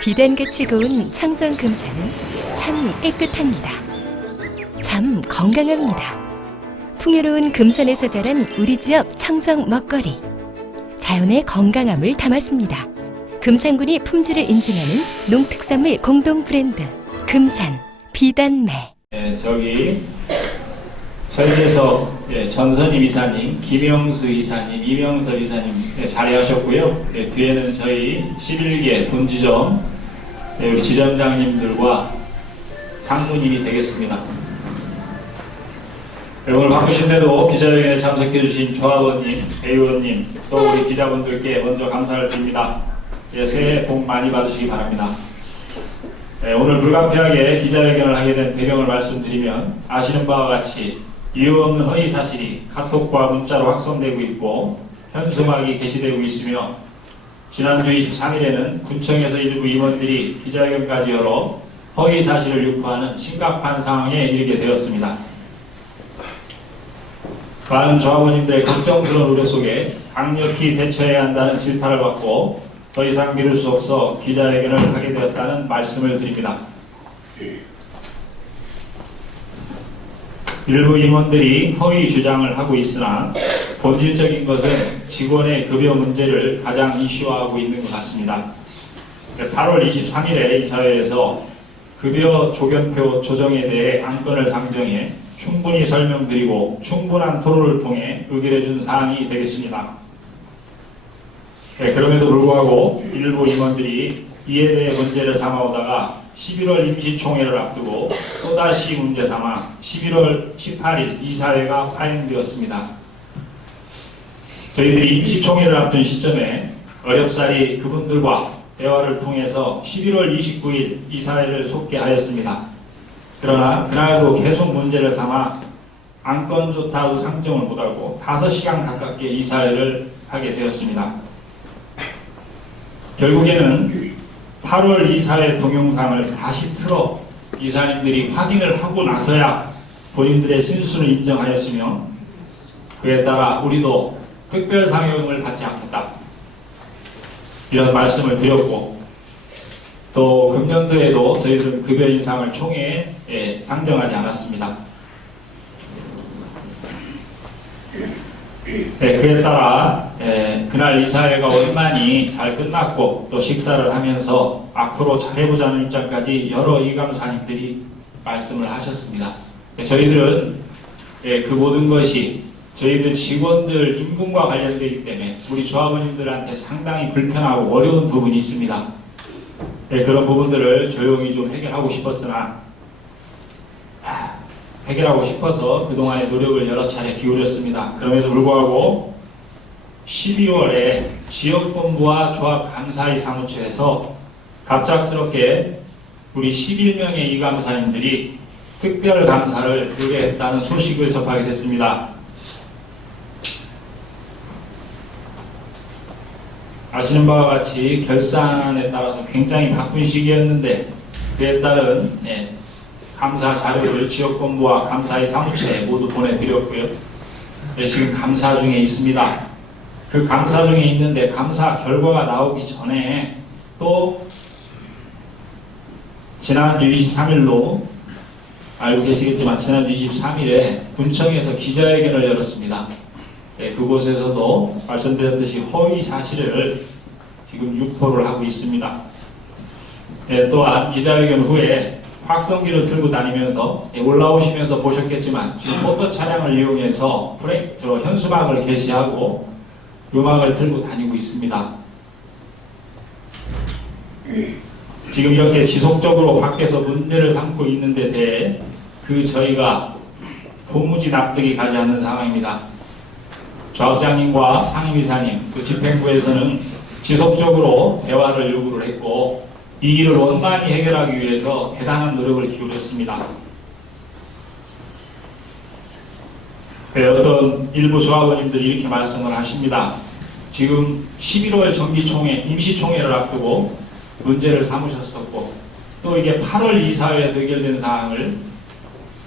비단같이 고운 청정 금산은 참 깨끗합니다. 참 건강합니다. 풍요로운 금산에서 자란 우리 지역 청정 먹거리. 자연의 건강함을 담았습니다. 금산군이 품질을 인증하는 농특산물 공동 브랜드 금산 비단매. 저기 설계석 전선임 이사님, 김영수 이사님, 이명섭 이사님 자리하셨고요. 뒤에는 저희 11개 분지점 우리 지점장님들과 상무님이 되겠습니다. 오늘 바쁘신데도 기자회견에 참석해주신 조합원님, 대의원님, 또 우리 기자분들께 먼저 감사를 드립니다. 새해 복 많이 받으시기 바랍니다. 오늘 불가피하게 기자회견을 하게 된 배경을 말씀드리면 아시는 바와 같이 이유 없는 허위 사실이 카톡과 문자로 확산되고 있고 현수막이 게시되고 있으며 지난주 23일에는 군청에서 일부 임원들이 기자회견까지 열어 허위 사실을 유포하는 심각한 상황에 이르게 되었습니다. 많은 조합원님들의 걱정스러운 우려 속에 강력히 대처해야 한다는 질타를 받고 더 이상 미룰 수 없어 기자회견을 하게 되었다는 말씀을 드립니다. 일부 임원들이 허위 주장을 하고 있으나 본질적인 것은 직원의 급여 문제를 가장 이슈화하고 있는 것 같습니다. 8월 23일에 이사회에서 급여 조견표 조정에 대해 안건을 상정해 충분히 설명드리고 충분한 토론을 통해 의결해 준 사항이 되겠습니다. 그럼에도 불구하고 일부 임원들이 이에 대해 문제를 삼아오다가 11월 임시총회를 앞두고 또다시 문제 삼아 11월 18일 이사회가 파행되었습니다. 저희들이 임시총회를 앞둔 시점에 어렵사리 그분들과 대화를 통해서 11월 29일 이사회를 속개하였습니다. 그러나 그날도 계속 문제를 삼아 안건조차도 상정을 못하고 5시간 가깝게 이사회를 하게 되었습니다. 결국에는 8월 이사회 동영상을 다시 틀어 이사님들이 확인을 하고 나서야 본인들의 실수를 인정하였으며 그에 따라 우리도 특별 상여금을 받지 않겠다 이런 말씀을 드렸고 또 금년도에도 저희들은 급여 인상을 총회에 상정하지 않았습니다. 그에 따라 그날 이사회가 원만히 잘 끝났고 또 식사를 하면서 앞으로 잘해보자는 입장까지 여러 이감사님들이 말씀을 하셨습니다. 저희들은 그 모든 것이 저희들 직원들 임금과 관련되기 때문에 우리 조합원님들한테 상당히 불편하고 어려운 부분이 있습니다. 그런 부분들을 조용히 좀 해결하고 싶었으나 해결하고 싶어서 그동안의 노력을 여러 차례 기울였습니다. 그럼에도 불구하고 12월에 지역본부와 조합감사위 사무처에서 갑작스럽게 우리 11명의 이감사님들이 특별감사를 의뢰했다는 소식을 접하게 됐습니다. 아시는 바와 같이 결산에 따라서 굉장히 바쁜 시기였는데 그에 따른 감사 자료를 지역본부와 감사위 사무처에 모두 보내드렸고요. 지금 감사 중에 있습니다. 그 감사 중에 있는데 감사 결과가 나오기 전에 또 지난주 23일로 알고 계시겠지만 지난주 23일에 군청에서 기자회견을 열었습니다. 그곳에서도 말씀드렸듯이 허위 사실을 지금 유포를 하고 있습니다. 또한 기자회견 후에 확성기를 들고 다니면서 올라오시면서 보셨겠지만 지금 포토 차량을 이용해서 현수막을 게시하고 음악을 들고 다니고 있습니다. 지금 이렇게 지속적으로 밖에서 문제를 삼고 있는 데 대해 저희가 도무지 납득이 가지 않는 상황입니다. 조합장님과 상임이사님, 또 집행부에서는 지속적으로 대화를 요구를 했고 이 일을 원만히 해결하기 위해서 대단한 노력을 기울였습니다. 어떤 일부 조합원님들이 이렇게 말씀을 하십니다. 지금 11월 정기총회, 임시총회를 앞두고 문제를 삼으셨었고 또 이게 8월 이사회에서 의결된 사항을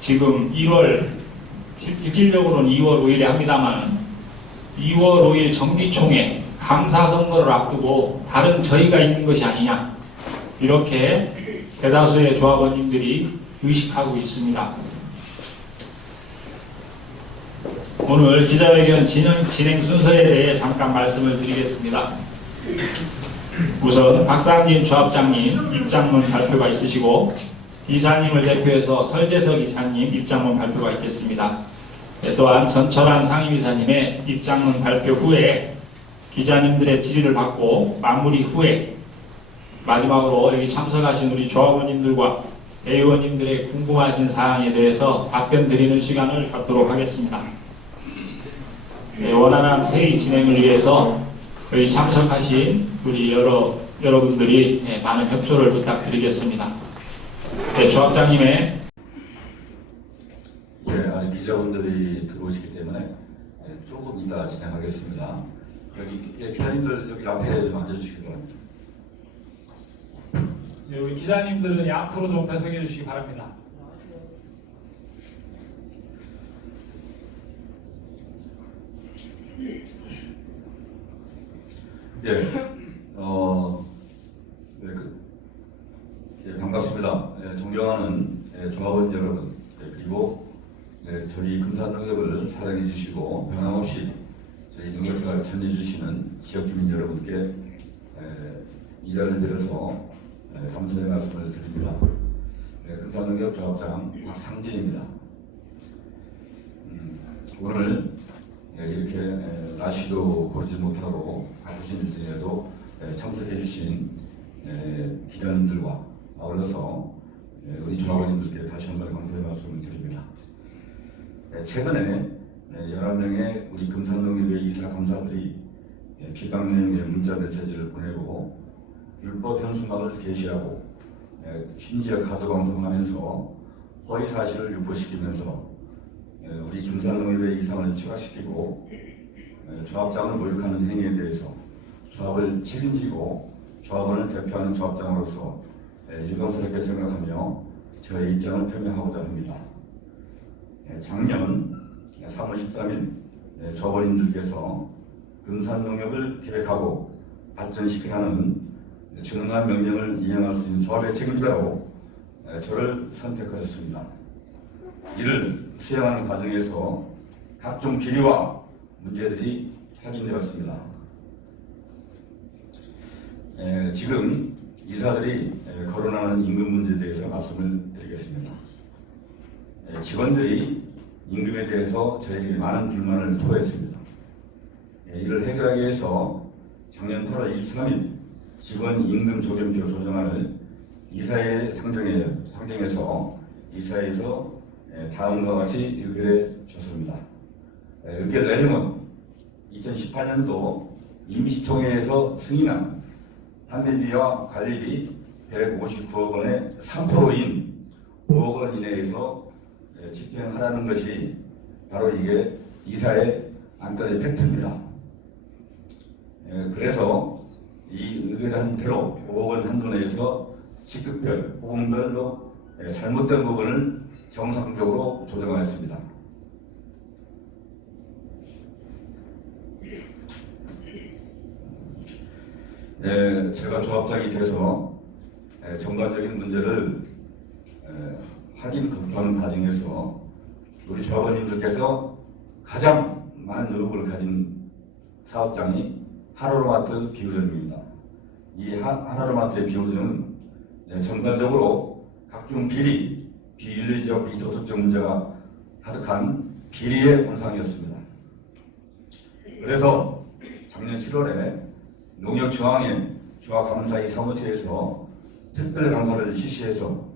지금 2월, 실질적으로는 2월 5일에 합니다만 2월 5일 정기총회, 감사선거를 앞두고 다른 저희가 있는 것이 아니냐 이렇게 대다수의 조합원님들이 의식하고 있습니다. 오늘 기자회견 진행 순서에 대해 잠깐 말씀을 드리겠습니다. 우선 박상진 조합장님 입장문 발표가 있으시고 이사님을 대표해서 설재석 이사님 입장문 발표가 있겠습니다. 또한 전철한 상임이사님의 입장문 발표 후에 기자님들의 질의를 받고 마무리 후에 마지막으로 여기 참석하신 우리 조합원님들과 대의원님들의 궁금하신 사항에 대해서 답변 드리는 시간을 갖도록 하겠습니다. 원활한 회의 진행을 위해서 여기 참석하신 우리 여러분들이 많은 협조를 부탁드리겠습니다. 조합장님의 아직 기자분들이 들어오시기 때문에 조금 이따 진행하겠습니다. 여기 기자님들 여기 앞에 좀 앉아주시기 바랍니다. 우리 기자님들은 앞으로 좀 배석해 주시기 바랍니다. 반갑습니다. 존경하는 조합원 여러분, 그리고 저희 금산농협을 사랑해 주시고 변함없이 저희 농협생활에 참여해 주시는 지역주민 여러분께 이 자리를 빌어서 감사의 말씀을 드립니다. 금산농협 조합장 박상진입니다. 오늘 이렇게 날씨도 고르지 못하고 바쁘신 일정에도 참석해 주신 기자님들과 아울러서 우리 조합원님들께 다시 한번 감사의 말씀을 드립니다. 최근에 11명의 우리 금산농협의 이사 감사들이 비방 내용의 문자 메시지를 보내고 율법 현수막을 게시하고 심지어 가도방송하면서 허위 사실을 유포시키면서 우리 금산농협의 이상을 추가시키고 조합장을 모욕하는 행위에 대해서 조합을 책임지고 조합원을 대표하는 조합장으로서 유감스럽게 생각하며 저의 입장을 표명하고자 합니다. 작년 3월 13일 조합원님들께서 금산농협을 계획하고 발전시키라는 준엄한 명령을 이행할 수 있는 조합의 책임자로 저를 선택하셨습니다. 이를 수행하는 과정에서 각종 비리와 문제들이 확인되었습니다. 지금 이사들이 거론하는 임금 문제에 대해서 말씀을 드리겠습니다. 직원들이 임금에 대해서 저에게 많은 불만을 토로했습니다. 이를 해결하기 위해서 작년 8월 23일 직원 임금 조정표 조정안을 이사회에 상정해서 이사회에서 다음과 같이 의결해 주셨습니다. 의결 내용은 2018년도 임시총회에서 승인한 판매비와 관리비 159억 원의 3%인 5억 원 이내에서 집행하라는 것이 바로 이게 이사의 안건의 팩트입니다. 그래서 이 의결한 대로 5억 원 한도 내에서 시급별, 부분별로 잘못된 부분을 정상적으로 조정하였습니다. 제가 조합장이 돼서 전반적인 문제를 확인 검토하는 과정에서 우리 조합원님들께서 가장 많은 의혹을 가진 사업장이 하나로마트 비우점입니다. 이 하나로마트의 비우점은 전반적으로 각종 비리, 비윤리적, 비도덕적 문제가 가득한 비리의 온상이었습니다. 그래서 작년 7월에 농협중앙회 조합감사위 사무처에서 특별감사를 실시하여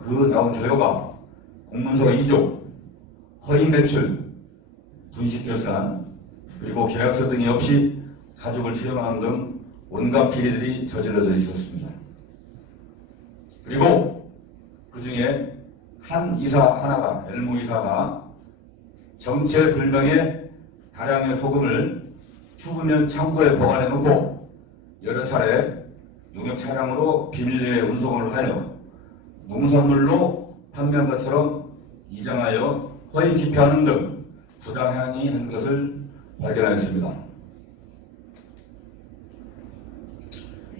그 나온 결과가 공문서 2조, 허위 매출, 분식결산, 그리고 계약서 등이 없이 가족을 채용하는 등 온갖 비리들이 저질러져 있었습니다. 그리고 그 중에 한 이사 하나가, 엘모 이사가 정체불명의 다량의 소금을 수분면 창고에 보관해 놓고 여러 차례 농협 차량으로 비밀리에 운송을 하여 농산물로 판매한 것처럼 이장하여 허위 기표하는 등 부당행위 한 것을 발견하였습니다.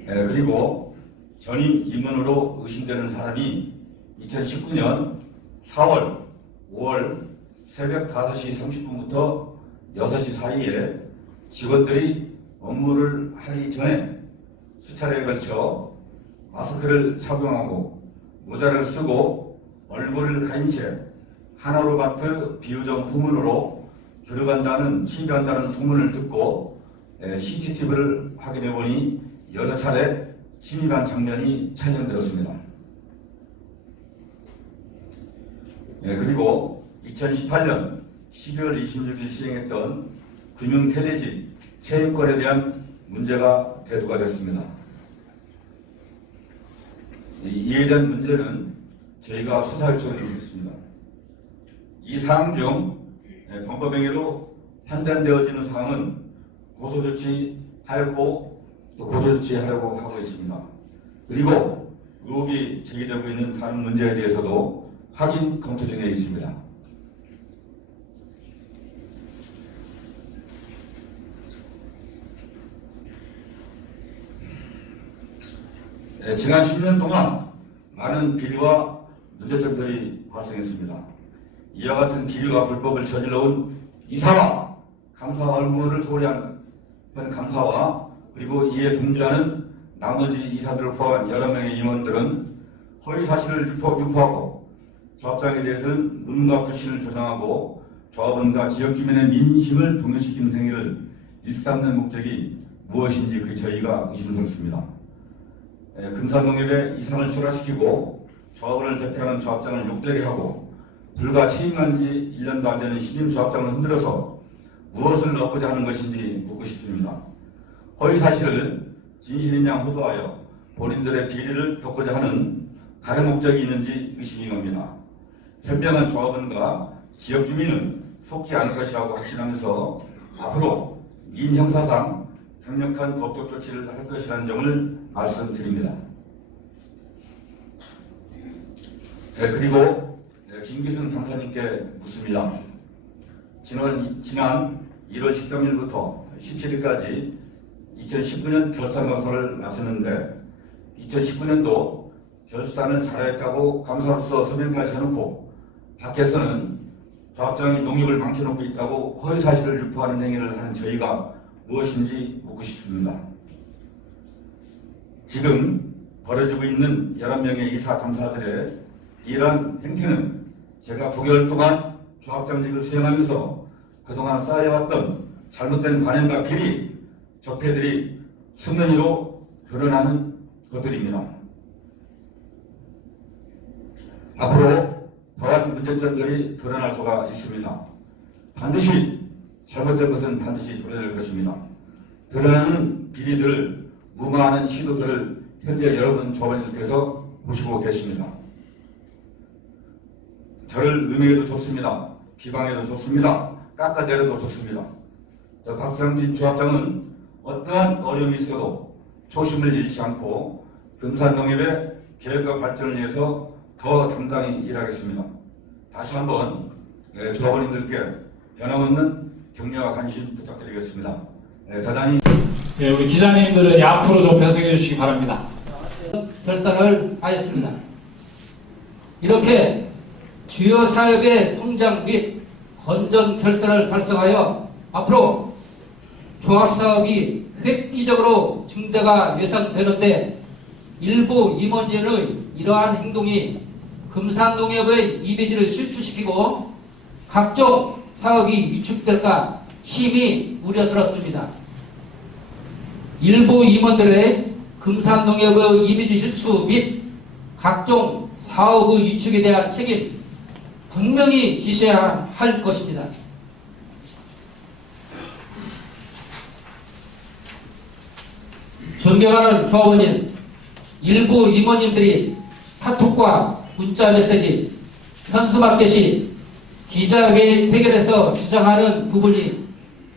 그리고 전임 임원으로 의심되는 사람이 2019년 4월, 5월 새벽 5시 30분부터 6시 사이에 직원들이 업무를 하기 전에 수차례에 걸쳐 마스크를 착용하고 모자를 쓰고 얼굴을 가린 채 하나로마트 비유정 후문으로 들어간다는 침입한다는 소문을 듣고 CCTV를 확인해 보니 여러 차례 침입한 장면이 촬영되었습니다. 그리고 2018년 12월 26일 시행했던 금융텔레지 채용권에 대한 문제가 대두가 됐습니다. 이에 대한 문제는 저희가 수사 요청을 드리겠습니다. 이 사항 중 범법행위로 판단되어지는 사항은 고소조치하였고 또 고소조치하려고 하고 있습니다. 그리고 의혹이 제기되고 있는 다른 문제에 대해서도 확인 검토 중에 있습니다. 지난 10년 동안 많은 비리와 문제점들이 발생했습니다. 이와 같은 비리와 불법을 저질러온 이사와 감사 업무를 소홀히 한 감사와 그리고 이에 동조하는 나머지 이사들을 포함한 여러 명의 임원들은 허위 사실을 유포하고 조합장에 대해서는 문과 불신을 조장하고 조합원과 지역 주민의 민심을 동요시키는 행위를 일삼는 목적이 무엇인지 저희가 의심스럽습니다. 금산농협의 이상을 출하시키고 조합원을 대표하는 조합장을 욕되게 하고 불과 취임한 지 1년도 안 되는 신임 조합장을 흔들어서 무엇을 얻고자 하는 것인지 묻고 싶습니다. 허위 사실을 진실인 양 호도하여 본인들의 비리를 덮고자 하는 다른 목적이 있는지 의심이 갑니다. 현명한 조합원과 지역 주민은 속지 않을 것이라고 확신하면서 앞으로 민형사상 강력한 법적 조치를 할 것이라는 점을 말씀드립니다. 그리고 김기순 강사님께 묻습니다. 지난 1월 13일부터 17일까지 2019년 결산감사를 마쳤는데 2019년도 결산을 잘했다고 감사로서 서명까지 해놓고 밖에서는 조합장이 농협을 망쳐놓고 있다고 허위사실을 유포하는 행위를 하는 저희가 무엇인지 묻고 싶습니다. 지금 벌어지고 있는 11명의 이사 감사들의 이러한 행태는 제가 9개월 동안 조합장직을 수행하면서 그동안 쌓여왔던 잘못된 관행과 비리, 적폐들이 수면위로 드러나는 것들입니다. 앞으로 더한 문제점들이 드러날 수가 있습니다. 반드시 잘못된 것은 반드시 드러낼 것입니다. 드러나는 비리들을 무마하는 시도들을 현재 여러분 조합원님께서 보시고 계십니다. 저를 음해해도 좋습니다. 비방해도 좋습니다. 깎아내려도 좋습니다. 박상진 조합장은 어떠한 어려움이 있어도 초심을 잃지 않고 금산농협의 개혁과 발전을 위해서 더 당당히 일하겠습니다. 다시 한번 조합원님들께 변함없는 격려와 관심 부탁드리겠습니다. 대단히 우리 기자님들은 앞으로 좀 배석해 주시기 바랍니다. 결산을 하였습니다. 이렇게 주요 사업의 성장 및 건전 결산을 달성하여 앞으로 조합사업이 획기적으로 증대가 예상되는데 일부 임원진의 이러한 행동이 금산농협의 이미지를 실추시키고 각종 사업이 위축될까 심히 우려스럽습니다. 일부 임원들의 금산농협의 이미지 실추 및 각종 사업의 위축에 대한 책임 분명히 지셔야 할 것입니다. 존경하는 조합원님, 일부 임원님들이 카톡과 문자 메시지, 현수막켓이 기자회견에서 주장하는 부분이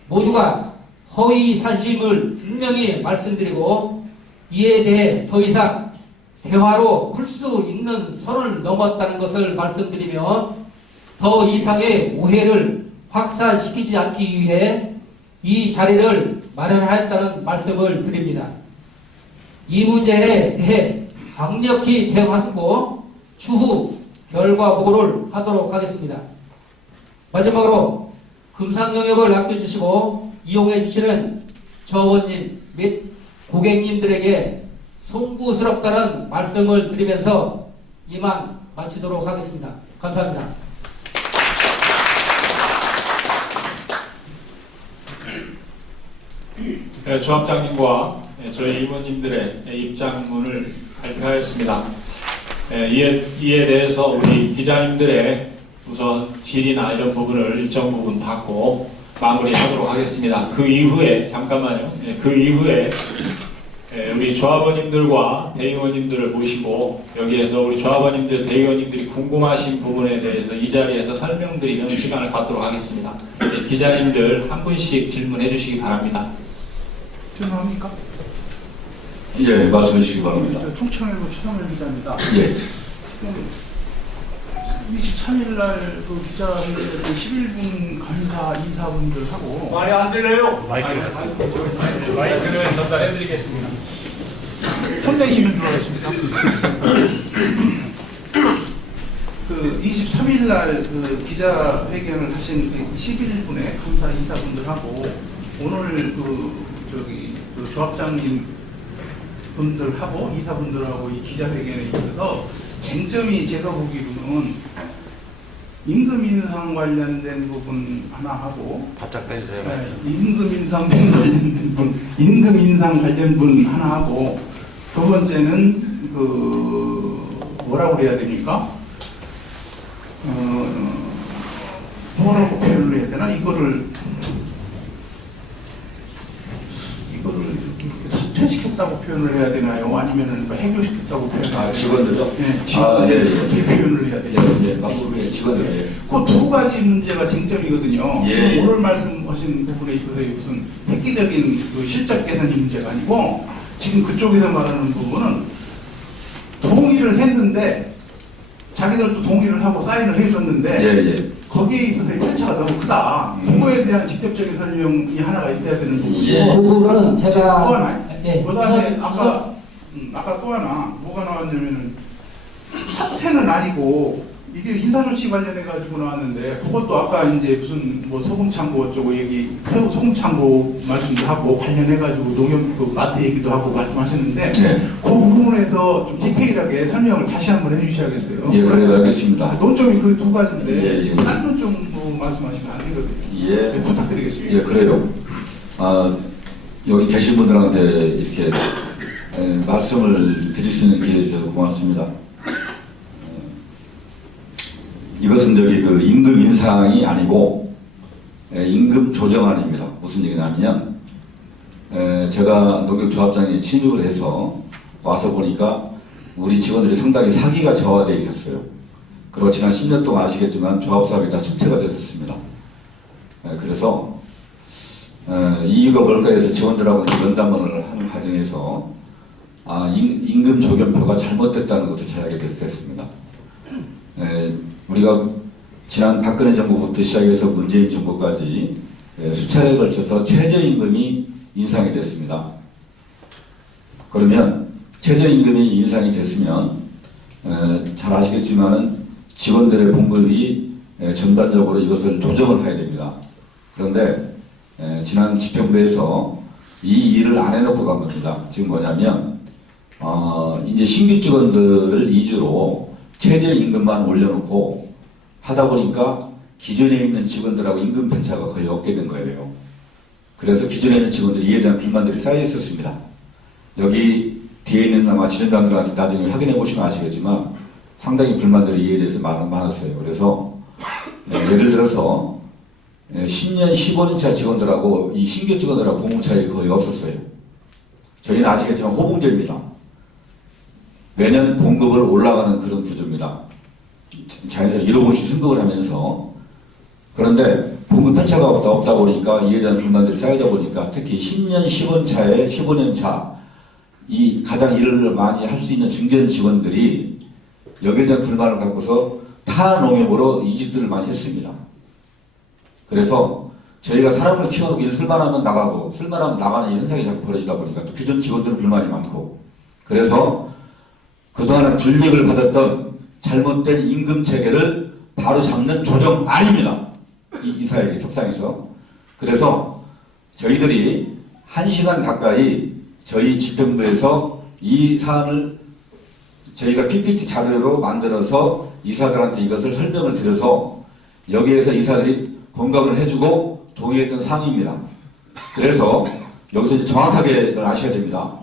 모두가 허위 사실임을 분명히 말씀드리고 이에 대해 더 이상 대화로 풀 수 있는 선을 넘었다는 것을 말씀드리며 더 이상의 오해를 확산시키지 않기 위해 이 자리를 마련하였다는 말씀을 드립니다. 이 문제에 대해 강력히 대응하고 추후 결과 보고를 하도록 하겠습니다. 마지막으로 금산 농협을 아껴주시고 이용해 주시는 조합원님 및 고객님들에게 송구스럽다는 말씀을 드리면서 이만 마치도록 하겠습니다. 감사합니다. 조합장님과 저희 임원님들의 입장문을 발표하였습니다. 이에 대해서 우리 기자님들의 우선 질의나 이런 부분을 일정 부분 받고 마무리하도록 하겠습니다. 그 이후에 잠깐만요. 그 이후에 우리 조합원님들과 대의원님들을 모시고 여기에서 우리 조합원님들, 대의원님들이 궁금하신 부분에 대해서 이 자리에서 설명드리는 시간을 갖도록 하겠습니다. 기자님들 한 분씩 질문해 주시기 바랍니다. 질문합니까? 예, 말씀해 주시기 바랍니다. 저 충청일보 최성일 기자입니다. 예. 지금 23일 날 그 기자회견 11분 감사 인사분들하고 말이 안 들려요. 마이크를 전달해드리겠습니다. 혼내시는 줄 알았습니다. 그 23일 날 그 기자회견을 하신 11분의 감사 인사분들하고 오늘 그 조합장님 분들하고 이사분들하고 이 기자회견에 있어서 쟁점이 제가 보기로는 임금 인상 관련된 부분 하나 하고 바짝 대주세요. 임금 인상 관련된 임금 인상 관련 분 하나 하고 두 번째는 그 뭐라고 그래야 됩니까? 뭐라고 표현을 해야 되나? 이거를 사퇴시켰다고 표현을 해야 되나요? 아니면은 뭐 해고시켰다고 표현을 해야 되나요? 직원들요? 네, 직원들 어떻게 표현을 해야 되나요? 예, 맞습니다. 직원들. 예. 그 두 가지 문제가 쟁점이거든요. 예. 지금 오늘 말씀하신 부분에 있어서 무슨 획기적인 그 실적 개선이 문제가 아니고 지금 그쪽에서 말하는 부분은 동의를 했는데 자기들도 동의를 하고 사인을 해줬는데 예, 예. 거기에 있어서의 편차가 너무 크다. 그거에 대한 직접적인 설명이 하나가 있어야 되는 부분이고 예. 그 부분은 또 제가 하나, 그다음에 우선 아까 또 하나 뭐가 나왔냐면은 사퇴는 아니고 이게 인사조치 관련해 가지고 나왔는데 그것도 아까 이제 무슨 뭐 소금창고 어쩌고 얘기 소금창고 말씀도 하고 관련해 가지고 농협 그 마트 얘기도 하고 말씀하셨는데 네. 그 부분에서 좀 디테일하게 설명을 다시 한번 해주셔야겠어요. 예, 그래요. 알겠습니다. 논점이 그 두 가지인데 예, 지금 예. 딴 논점으로 말씀하시면 안 되거든요. 예. 네, 부탁드리겠습니다. 예, 그래요. 여기 계신 분들한테 이렇게 말씀을 드릴 수 있는 기회에 주셔서 고맙습니다. 이것은 그 임금 인상이 아니고 임금 조정안입니다. 무슨 얘기냐면 제가 농협조합장에 취임을 해서 와서 보니까 우리 직원들이 상당히 사기가 저하되어 있었어요. 그리고 지난 10년 동안 아시겠지만 조합사업이 다 침체가 됐었습니다. 그래서 이유가 뭘까 해서 직원들하고 면담을 하는 과정에서 임금 조정표가 잘못됐다는 것을 잘 알게 됐습니다. 우리가 지난 박근혜 정부부터 시작해서 문재인 정부까지 수차례에 걸쳐서 최저임금이 인상이 됐습니다. 그러면 최저임금이 인상이 됐으면 잘 아시겠지만은 직원들의 봉급이 전반적으로 이것을 조정을 해야 됩니다. 그런데 지난 집행부에서 이 일을 안 해놓고 간 겁니다. 지금 뭐냐면 이제 신규 직원들을 위주로 최저임금만 올려놓고 하다 보니까 기존에 있는 직원들하고 임금 편차가 거의 없게 된 거예요. 그래서 기존에 있는 직원들이 이에 대한 불만들이 쌓여 있었습니다. 여기 뒤에 있는 아마 지점장들한테 나중에 확인해 보시면 아시겠지만 상당히 불만들이 이에 대해서 많았어요. 그래서 예를 들어서 10년, 15년차 직원들하고 이 신규 직원들하고 봉급 차이 거의 없었어요. 저희는 아시겠지만 호봉제입니다. 매년 봉급을 올라가는 그런 구조입니다. 자연스럽게 1호 번씩 승급을 하면서. 그런데 봉급 편차가 없다 보니까 이에 대한 불만들이 쌓이다 보니까 특히 10년, 15년 차 이 가장 일을 많이 할 수 있는 중견 직원들이 여기에 대한 불만을 갖고서 타 농협으로 이직들을 많이 했습니다. 그래서 저희가 사람을 키워놓고 일 쓸만하면 나가고 쓸만하면 나가는 이 현상이 자꾸 벌어지다 보니까 또 기존 직원들은 불만이 많고 그래서 그동안에 불이익을 받았던 잘못된 임금 체계를 바로 잡는 조정안입니다. 이 이사회의 협상에서. 그래서 저희들이 1시간 가까이 저희 집행부에서 이 사안을 저희가 PPT 자료로 만들어서 이사들한테 이것을 설명을 드려서 여기에서 이사들이 공감을 해주고 동의했던 사항입니다. 그래서 여기서 이제 정확하게 아셔야 됩니다.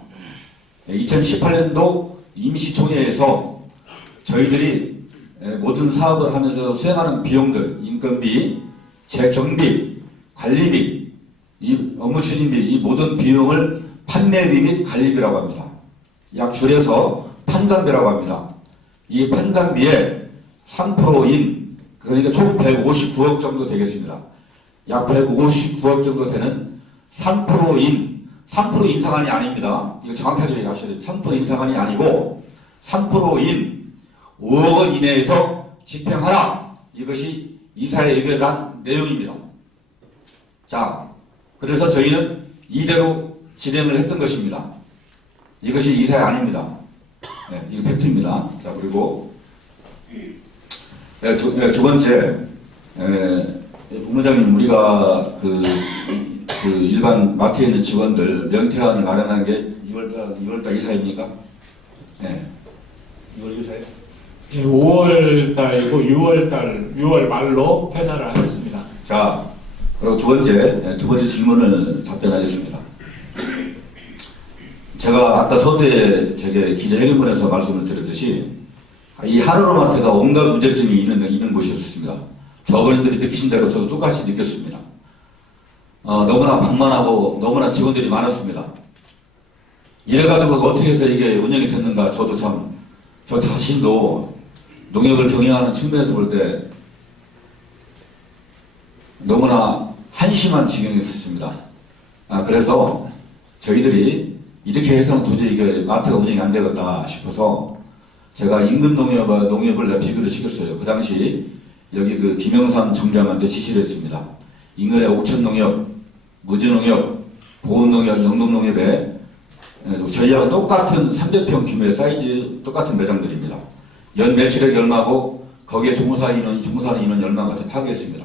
2018년도 임시총회에서 저희들이 모든 사업을 하면서 수행하는 비용들, 인건비, 재경비, 관리비, 이 업무 추진비, 이 모든 비용을 판매비 및 관리비라고 합니다. 약 줄여서 판관비라고 합니다. 이 판관비의 3%인, 그러니까 총 159억 정도 되겠습니다. 약 159억 정도 되는 3% 인상안이 아닙니다. 이거 정확하게 얘기하셔야 돼요. 3% 인상안이 아니고 3%인 5억 원 이내에서 집행하라. 이것이 이사의 의결한 내용입니다. 자, 그래서 저희는 이대로 진행을 했던 것입니다. 이것이 이사의 아닙니다. 네, 이거 팩트입니다. 자, 그리고 두 번째, 본부장님, 우리가 그 일반 마트에 있는 직원들 명퇴안을 마련한 게 2월달 이사입니까? 네. 6월 이사예요? 5월 달이고 6월 말로 폐사를 하겠습니다. 자, 그리고 두 번째 질문을 답변하겠습니다. 제가 아까 서두에 제게 기자회견문에서 말씀을 드렸듯이 이 하루로마트가 온갖 문제점이 있는 곳이었습니다. 저번들이 느끼신 대로 저도 똑같이 느꼈습니다. 너무나 방만하고 너무나 직원들이 많았습니다. 이래가지고 어떻게 해서 이게 운영이 됐는가 저도 참, 저 자신도 농협을 경영하는 측면에서 볼 때 너무나 한심한 지경이 있었습니다. 그래서 저희들이 이렇게 해서는 도저히 이게 마트가 운영이 안 되겠다 싶어서 제가 인근 농협과 농협을 내가 비교를 시켰어요. 그 당시 여기 그 김영삼 정장한테 지시를 했습니다. 인근의 옥천농협, 무주농협, 보은농협, 영동농협에 저희하고 똑같은 300평 규모의 사이즈 똑같은 매장들입니다. 연 매출액 얼마고 거기에 종사하는 인원 얼마가 파악했습니다.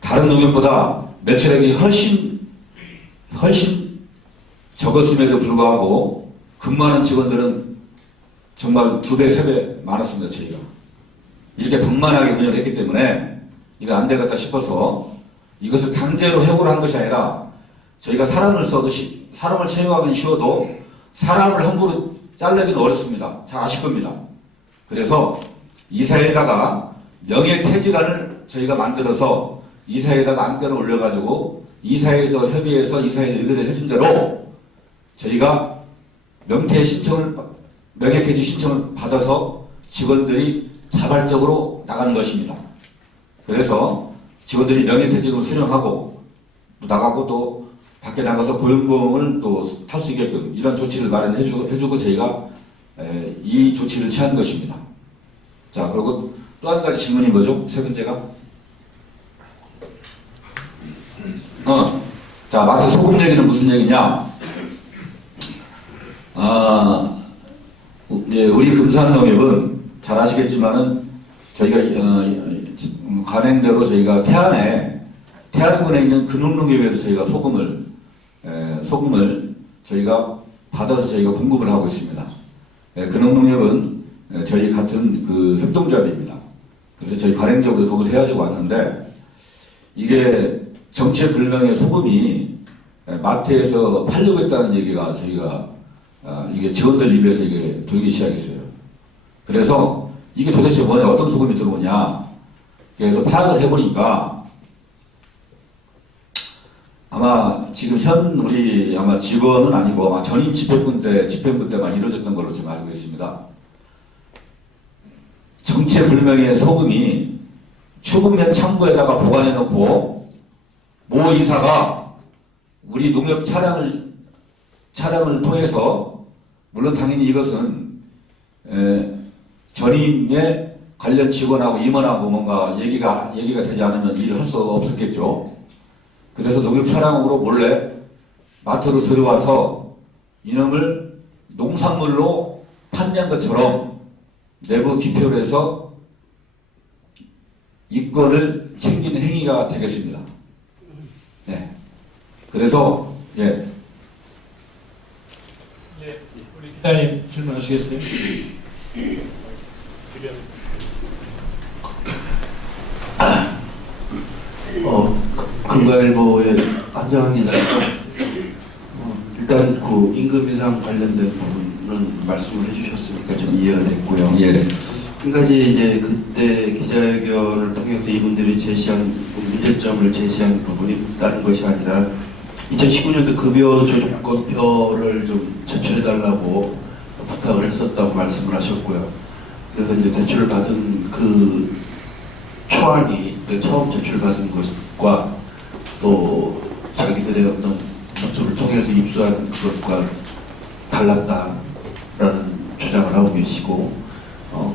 다른 농협보다 매출액이 훨씬 적었음에도 불구하고 근무하는 직원들은 정말 2배, 3배 많았습니다. 저희가. 이렇게 방만하게 운영을 했기 때문에 이거 안 되겠다 싶어서 이것을 강제로 해고를 한 것이 아니라 저희가 사람을 채용하기는 쉬워도 사람을 함부로 자르기는 어렵습니다. 잘 아실 겁니다. 그래서 이사회에다가 명예퇴직안을 저희가 만들어서 이사회에다가 안건을 올려가지고 이사회에서 협의해서 이사회 의견을 해준 대로 저희가 명예퇴직 신청을 받아서 직원들이 자발적으로 나가는 것입니다. 그래서 직원들이 명예퇴직을 수령하고 또 나가고 또 밖에 나가서 고용보험을 또 탈 수 있게끔 이런 조치를 마련해주고 저희가 이 조치를 취한 것입니다. 자, 그리고 또 한 가지 질문이 뭐죠? 세 번째가? 자, 마트 소금 얘기는 무슨 얘기냐? 우리 금산농협은 잘 아시겠지만은 저희가 관행대로 저희가 태안군에 있는 근홍농협에서 저희가 소금을 저희가 받아서 저희가 공급을 하고 있습니다. 근홍농협은 저희 같은 그 협동조합입니다. 그래서 저희 관행적으로 그것을 해가지고 왔는데 이게 정체불명의 소금이 마트에서 팔려고 했다는 얘기가 저희가 이게 직원들 입에서 이게 돌기 시작했어요. 그래서 이게 도대체 뭐냐, 어떤 소금이 들어오냐. 그래서 파악을 해보니까 아마 지금 우리 아마 직원은 아니고 아마 전임 집행부 때만 이루어졌던 걸로 지금 알고 있습니다. 정체불명의 소금이 추금면 창고에다가 보관해놓고 모 이사가 우리 농협 차량을 통해서 물론 당연히 이것은 전임의 관련 직원하고 임원하고 뭔가 얘기가 되지 않으면 일을 할 수 없었겠죠. 그래서 농협 차량으로 몰래 마트로 들어와서 이놈을 농산물로 판매한 것처럼 내부 기표를 해서 이권을 챙기는 행위가 되겠습니다. 네. 그래서 예. 우리 기자님 질문하시겠어요? 금가일보의 한정환 기자님, 일단 그 임금 인상 관련된 부분은 말씀을 해주셨으니까 좀 이해가 됐고요. 예. 한 가지 이제 그때 기자회견을 통해서 이분들이 제시한 문제점을 제시한 부분이 다른 것이 아니라 2019년도 급여 조정권표를 좀 제출해달라고 부탁을 했었다고 말씀을 하셨고요. 그래서 이제 대출을 받은 그 초안이 처음 제출받은 것과 또 자기들의 어떤 노트를 통해서 입수한 것과 달랐다라는 주장을 하고 계시고,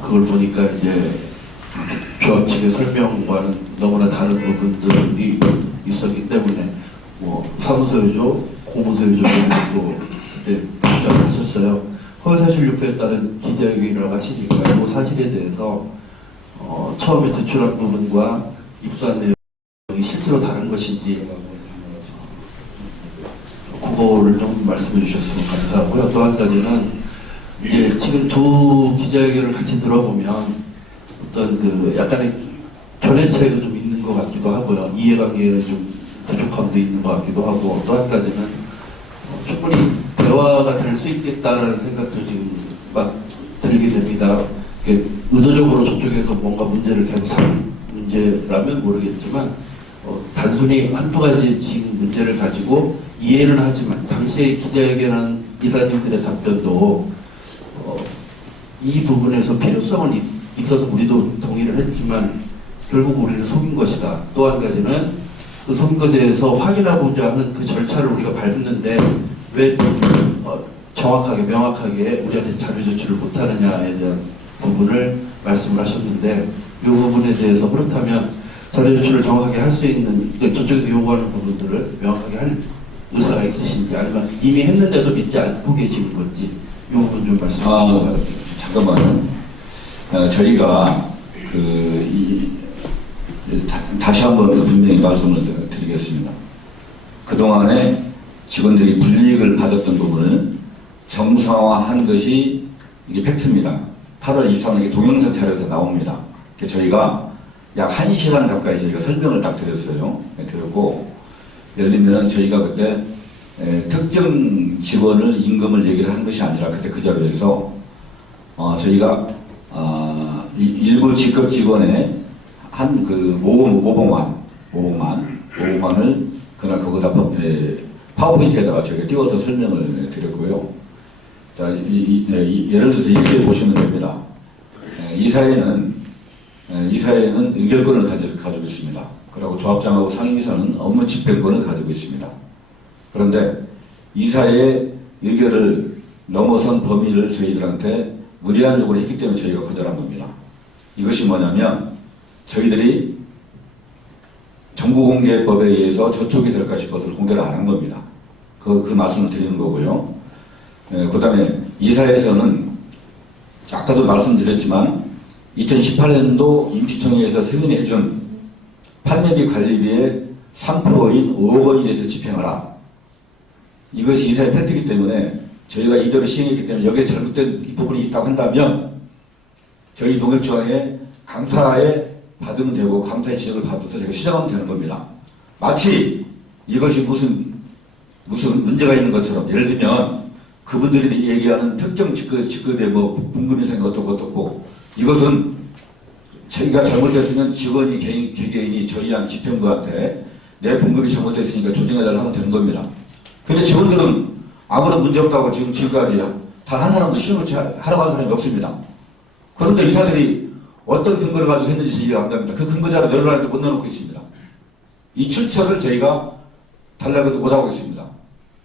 그걸 보니까 이제 조합 측의 설명과는 너무나 다른 부분들이 있었기 때문에 뭐 사무소유조, 공무소유조도 그때 주장을 하셨어요. 허위사실 유포에 따른 기자회견이라고 하시니까 이 사실에 대해서 처음에 제출한 부분과 입수한 내용이 실제로 다른 것인지 그거를 좀 말씀해 주셨으면 감사하고요. 또 한 가지는 이제 지금 두 기자회견을 같이 들어보면 어떤 그 약간의 견해 차이도 좀 있는 것 같기도 하고요. 이해관계에 좀 부족함도 있는 것 같기도 하고, 또 한 가지는 충분히 대화가 될 수 있겠다라는 생각도 지금 막 들게 됩니다. 의도적으로 저쪽에서 뭔가 문제를 계속 삼은 문제라면 모르겠지만 단순히 한두 가지 지금 문제를 가지고 이해는 하지만 당시에 기자회견한 이사님들의 답변도 이 부분에서 필요성은 있어서 우리도 동의를 했지만 결국 우리를 속인 것이다. 또 한 가지는 그 속인 것에 대해서 확인하고자 하는 그 절차를 우리가 밟는데 왜 정확하게 명확하게 우리한테 자료 제출을 못하느냐에 대한 부분을 말씀을 하셨는데, 이 부분에 대해서 그렇다면 자료 제출을 정확하게 할 수 있는, 저쪽에서 요구하는 부분들을 명확하게 할 의사가 있으신지, 아니면 이미 했는데도 믿지 않고 계시는 건지, 이 부분 좀 말씀해 주시기 바랍니다. 잠깐만요. 저희가 다시 한번 분명히 말씀을 드리겠습니다. 그동안에 직원들이 불이익을 받았던 부분을 정상화한 것이 이게 팩트입니다. 8월 23일에 동영상 자료에서 나옵니다. 저희가 약 1시간 가까이 저희가 설명을 딱 드렸어요. 드렸고, 예를 들면 저희가 그때 특정 직원을 임금을 얘기를 한 것이 아니라 그때 그 자료에서 저희가 일부 직급 직원의 한 그 모범만을 그날 거기다 파워포인트에다가 저희가 띄워서 설명을 드렸고요. 자, 예를 들어서 이렇게 보시면 됩니다. 이 사회는 의결권을 가지고 있습니다. 그리고 조합장하고 상임이사는 업무 집행권을 가지고 있습니다. 그런데 이사의 의결을 넘어선 범위를 저희들한테 무리한 요구를 했기 때문에 저희가 거절한 겁니다. 이것이 뭐냐면 저희들이 정보공개법에 의해서 저촉이 될까 싶어서 공개를 안 한 겁니다. 그 말씀을 드리는 거고요. 그 다음에 이사에서는 아까도 말씀드렸지만 2018년도 임시총회에서 승인해준 판매비 관리비의 3%인 5억 원에 대해서 집행하라. 이것이 이사의 팩트이기 때문에 저희가 이대로 시행했기 때문에 여기에 잘못된 이 부분이 있다고 한다면 저희 농협중앙에 감사에 받으면 되고 감사의 지적을 받아서 제가 시정하면 되는 겁니다. 마치 이것이 무슨 문제가 있는 것처럼, 예를 들면 그분들이 얘기하는 특정 직급의 뭐 분금인상이 어떻고 이것은 저희가 잘못했으면 직원이 개개인이 저희한 집행부한테 내 분금이 잘못됐으니까 조정해달라고 하면 되는 겁니다. 근데 직원들은 아무런 문제 없다고 지금까지 단 한 사람도 시험을 하라고 한 사람이 없습니다. 그런데 이사들이 어떤 근거를 가지고 했는지 이해가 안 됩니다. 그 근거 자료 내놓으라는데 못 내놓고 있습니다. 이 출처를 저희가 달라고 해도 못하고 있습니다.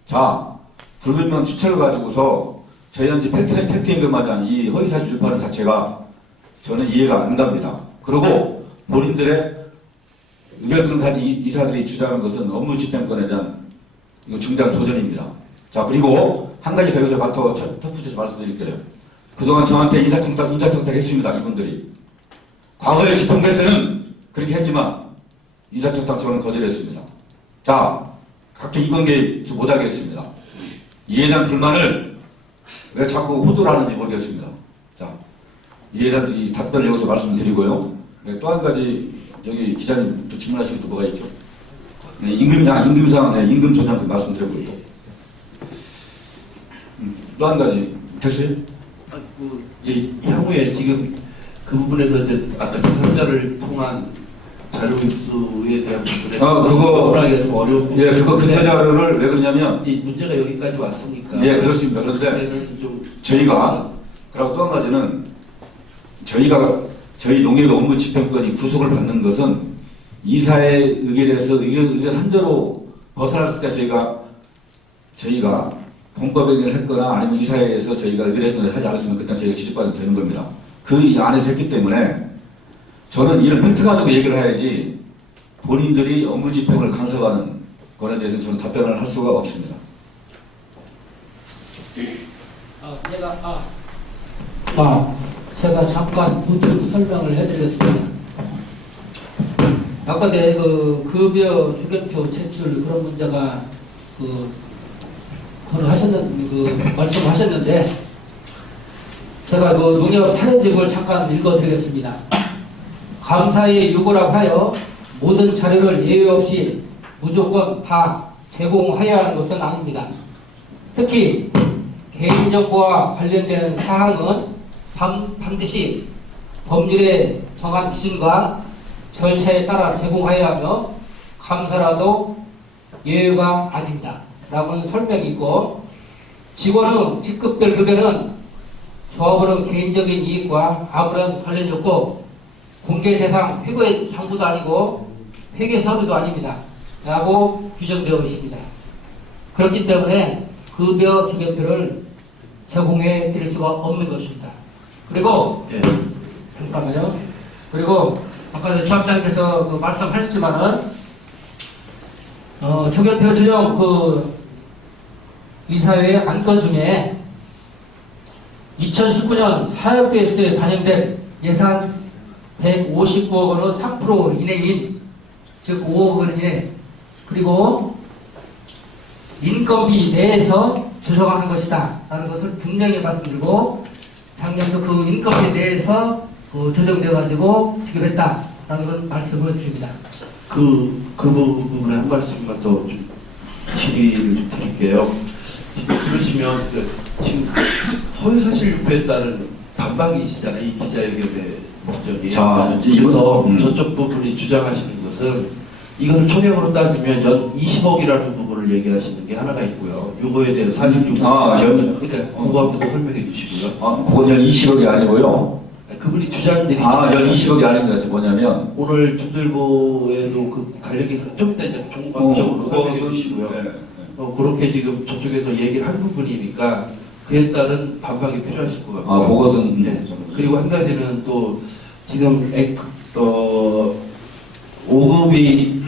자, 불분명 출처를 가지고서 저희한테 팩트인 것마냥 이 허위사실 유포하는 자체가 저는 이해가 안 갑니다. 그리고 본인들의 의결권을 가진 이사들이 주장하는 것은 업무 집행권에 대한 이거 중대한 도전입니다. 자, 그리고 한 가지 더 여기서 덧붙여서 말씀드릴게요. 그동안 저한테 인사청탁 했습니다. 이분들이. 과거에 집행될 때는 그렇게 했지만 인사청탁 저는 거절했습니다. 자, 각종 이관계 못하겠습니다. 이에 대한 불만을 왜 자꾸 호도를 하는지 모르겠습니다. 자, 이에 대한 이 답변을 여기서 말씀드리고요. 네, 또 한 가지 여기 기자님 또 질문하실 게 뭐가 있죠? 네, 임금상, 네, 임금 조정도 말씀드리고 또. 또 한 가지 됐어요? 예, 향후에 지금 그 부분에서 이제 아까 제3자를 통한 자료 입수에 대한 부분에 그거 하기가 좀 어려운 예, 그거 근거 부분인데 자료를 왜 그러냐면 이 문제가 여기까지 왔으니까 예, 그렇습니다. 그런데 그때는 좀 저희가 그리고 또 한 가지는 저희 농협의 업무 집행권이 구속을 받는 것은 이사의 의견에서 의견 한대로 벗어났을 때 저희가 공법행위를 했거나 아니면 이사회에서 저희가 의견을 하지 않았으면 그때 저희가 지적받으면 되는 겁니다. 그 안에서 했기 때문에 저는 이런 팩트 가지고 얘기를 해야지 본인들이 업무 집행을 간섭하는 것에 대해서는 저는 답변을 할 수가 없습니다. 제가 잠깐 구체적 설명을 해드리겠습니다. 아까 그 급여 주견표 제출 그런 문제가 말씀하셨는데 제가 그 농협 사례집을 잠깐 읽어드리겠습니다. 감사의 요구라고 하여 모든 자료를 예외 없이 무조건 다 제공해야 하는 것은 아닙니다. 특히 개인정보와 관련되는 사항은 반드시 법률에 정한 기준과 절차에 따라 제공해야 하며 감사라도 예외가 아닙니다. 라고는 설명이 있고 직원의 직급별 급여는 조합원의 개인적인 이익과 아무런 관련이 없고 공개 대상 회계 장부도 아니고 회계 서류도 아닙니다. 라고 규정되어 있습니다. 그렇기 때문에 급여 주변표를 제공해 드릴 수가 없는 것입니다. 그리고 잠깐만요. 그리고 아까 조합장님께서 말씀하셨지만은 주변표 조정 이사회 안건 중에 2019년 사업계획서에 반영된 예산 159억 원은 3% 이내인 즉 5억 원 이내 그리고 인건비 내에서 조정하는 것이다 라는 것을 분명히 말씀드리고 작년도 그 인건비 내에서 조정되어 가지고 지급했다 라는 걸 말씀을 드립니다. 그 부분에 한 말씀만 더 좀 질의를 좀 드릴게요. 그러시면 지금 허위사실 유포에 따른 반박이 있으잖아요. 이 기자회견의 목적이. 자, 그래서 저쪽 부분이 주장하시는 것은 이것을 총액으로 따지면 연 20억이라는 부분을 얘기하시는 게 하나가 있고요. 요거에 대해서 46억. 그러니까 그거 한번 더 설명해 주시고요. 그건 연 20억이 아니고요. 그분이 주장들이 연 20억이 아닙니다. 뭐냐면 오늘 중들보에도 그 관련이 좀 이따 이제 종합적으로 설명해 주시고요. 그렇게 지금 저쪽에서 얘기를 한 부분이니까 그에 따른 반박이 필요하실 것 같고요. 그것은 네. 그리고 한 가지는 또 지금 5급이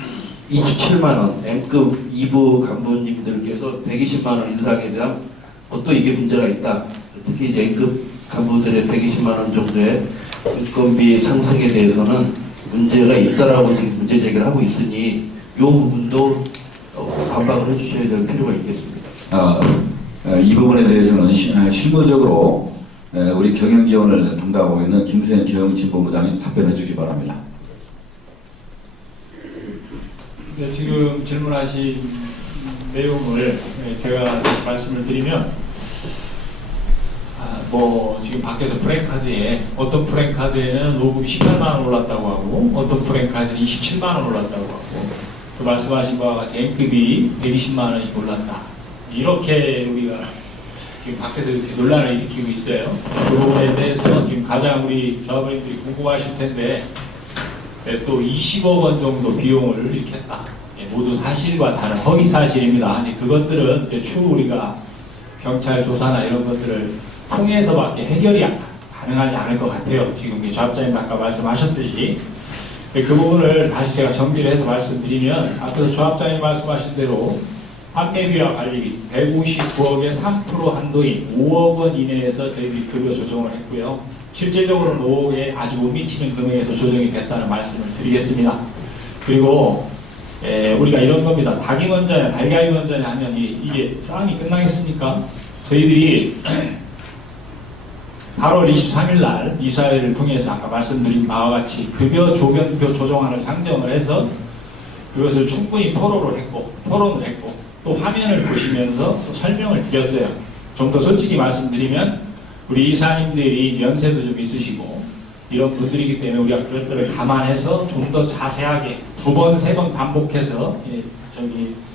27만 원, M급 2부 간부님들께서 120만 원 인상에 대한 또 이게 문제가 있다. 특히 이제 N급 간부들의 120만 원 정도의 인건비 상승에 대해서는 문제가 있다라고 지금 문제 제기를 하고 있으니 이 부분도 반박을 해주셔야 될 필요가 있겠습니다. 이 부분에 대해서는 실무적으로 우리 경영지원을 담당하고 있는 김수현 경영진보부장이 답변해 주기 바랍니다. 네, 지금 질문하신 내용을 제가 다시 말씀을 드리면 지금 밖에서 프랜카드에 어떤 프랜카드에는 노급이 18만 원 올랐다고 하고 어떤 프랜카드는 27만 원 올랐다고 하고 또 말씀하신 바와 같이 N급이 120만 원이 올랐다. 이렇게 우리가 지금 밖에서 이렇게 논란을 일으키고 있어요. 그 부분에 대해서 지금 가장 우리 조합원님들이 궁금하실 텐데 또 20억 원 정도 비용을 이렇게 했다. 모두 사실과 다른 허위 사실입니다. 그것들은 추후 우리가 경찰 조사나 이런 것들을 통해서밖에 해결이 가능하지 않을 것 같아요. 지금 조합장님 아까 말씀하셨듯이 그 부분을 다시 제가 정리를 해서 말씀드리면 앞에서 조합장님 말씀하신 대로 판매비와 관리비 159억의 3% 한도인 5억 원 이내에서 저희들이 급여 조정을 했고요. 실질적으로는 5억에 아주 못 미치는 금액에서 조정이 됐다는 말씀을 드리겠습니다. 그리고 우리가 이런 겁니다. 닭이 먼저냐 달걀이 먼저냐 하면 이게 싸움이 끝나겠습니까? 저희들이 8월 23일 날 이사회를 통해서 아까 말씀드린 바와 같이 급여 조변표 조정안을 상정을 해서 그것을 충분히 토론을 했고 또 화면을 보시면서 또 설명을 드렸어요. 좀 더 솔직히 말씀드리면 우리 이사님들이 연세도 좀 있으시고 이런 분들이기 때문에 우리가 그것들을 감안해서 좀 더 자세하게 2번, 3번 반복해서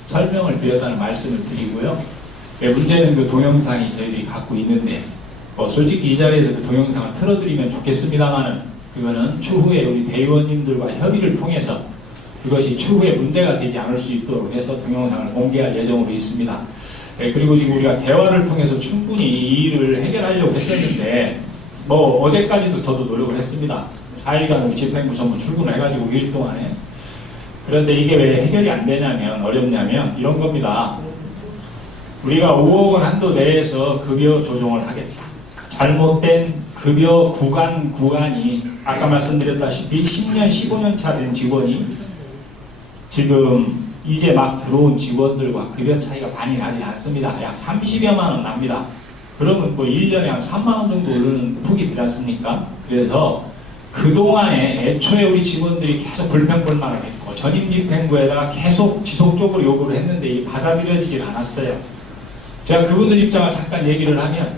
설명을 드렸다는 말씀을 드리고요. 문제는 그 동영상이 저희들이 갖고 있는데 솔직히 이 자리에서 그 동영상을 틀어드리면 좋겠습니다만은 그거는 추후에 우리 대의원님들과 협의를 통해서 그것이 추후에 문제가 되지 않을 수 있도록 해서 동영상을 공개할 예정으로 있습니다. 그리고 지금 우리가 대화를 통해서 충분히 이 일을 해결하려고 했었는데 어제까지도 저도 노력을 했습니다. 4일간 우리 집행부 전부 출근을 해가지고 2일 동안에. 그런데 이게 왜 해결이 안 되냐면 어렵냐면 이런 겁니다. 우리가 5억 원 한도 내에서 급여 조정을 하겠다. 잘못된 급여 구간이 아까 말씀드렸다시피 10년, 15년 차 된 직원이 지금 이제 막 들어온 직원들과 급여 차이가 많이 나지 않습니다. 약 30여만 원 납니다. 그러면 1년에 한 3만 원 정도 오르는 폭이 되지 않습니까? 그래서 그동안에 애초에 우리 직원들이 계속 불평불만을 했고 전임 집행부에다가 계속 지속적으로 요구를 했는데 이 받아들여지질 않았어요. 제가 그분들 입장을 잠깐 얘기를 하면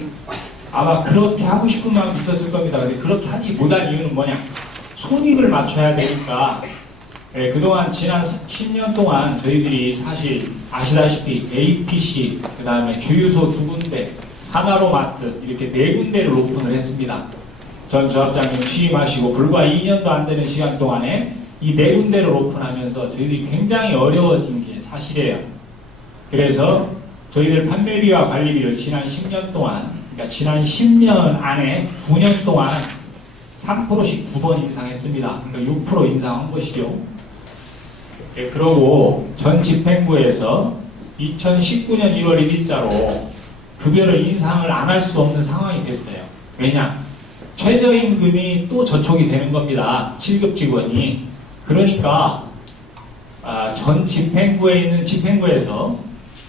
아마 그렇게 하고 싶은 마음이 있었을 겁니다. 근데 그렇게 하지 못한 이유는 뭐냐? 손익을 맞춰야 되니까 그동안 지난 10년 동안 저희들이 사실 아시다시피 APC, 그 다음에 주유소 2군데, 하나로마트 이렇게 4군데를 오픈을 했습니다. 전 조합장님 취임하시고 불과 2년도 안 되는 시간 동안에 이 4군데를 오픈하면서 저희들이 굉장히 어려워진 게 사실이에요. 그래서 저희들 판매비와 관리비를 지난 10년 동안, 그러니까 지난 10년 안에 9년 동안 3%씩 2번 인상했습니다. 그러니까 6% 인상한 것이죠. 그러고 전 집행부에서 2019년 1월 1일자로 급여를 인상을 안 할 수 없는 상황이 됐어요. 왜냐? 최저임금이 또 저촉이 되는 겁니다. 7급 직원이. 그러니까 전 집행부에 있는 집행부에서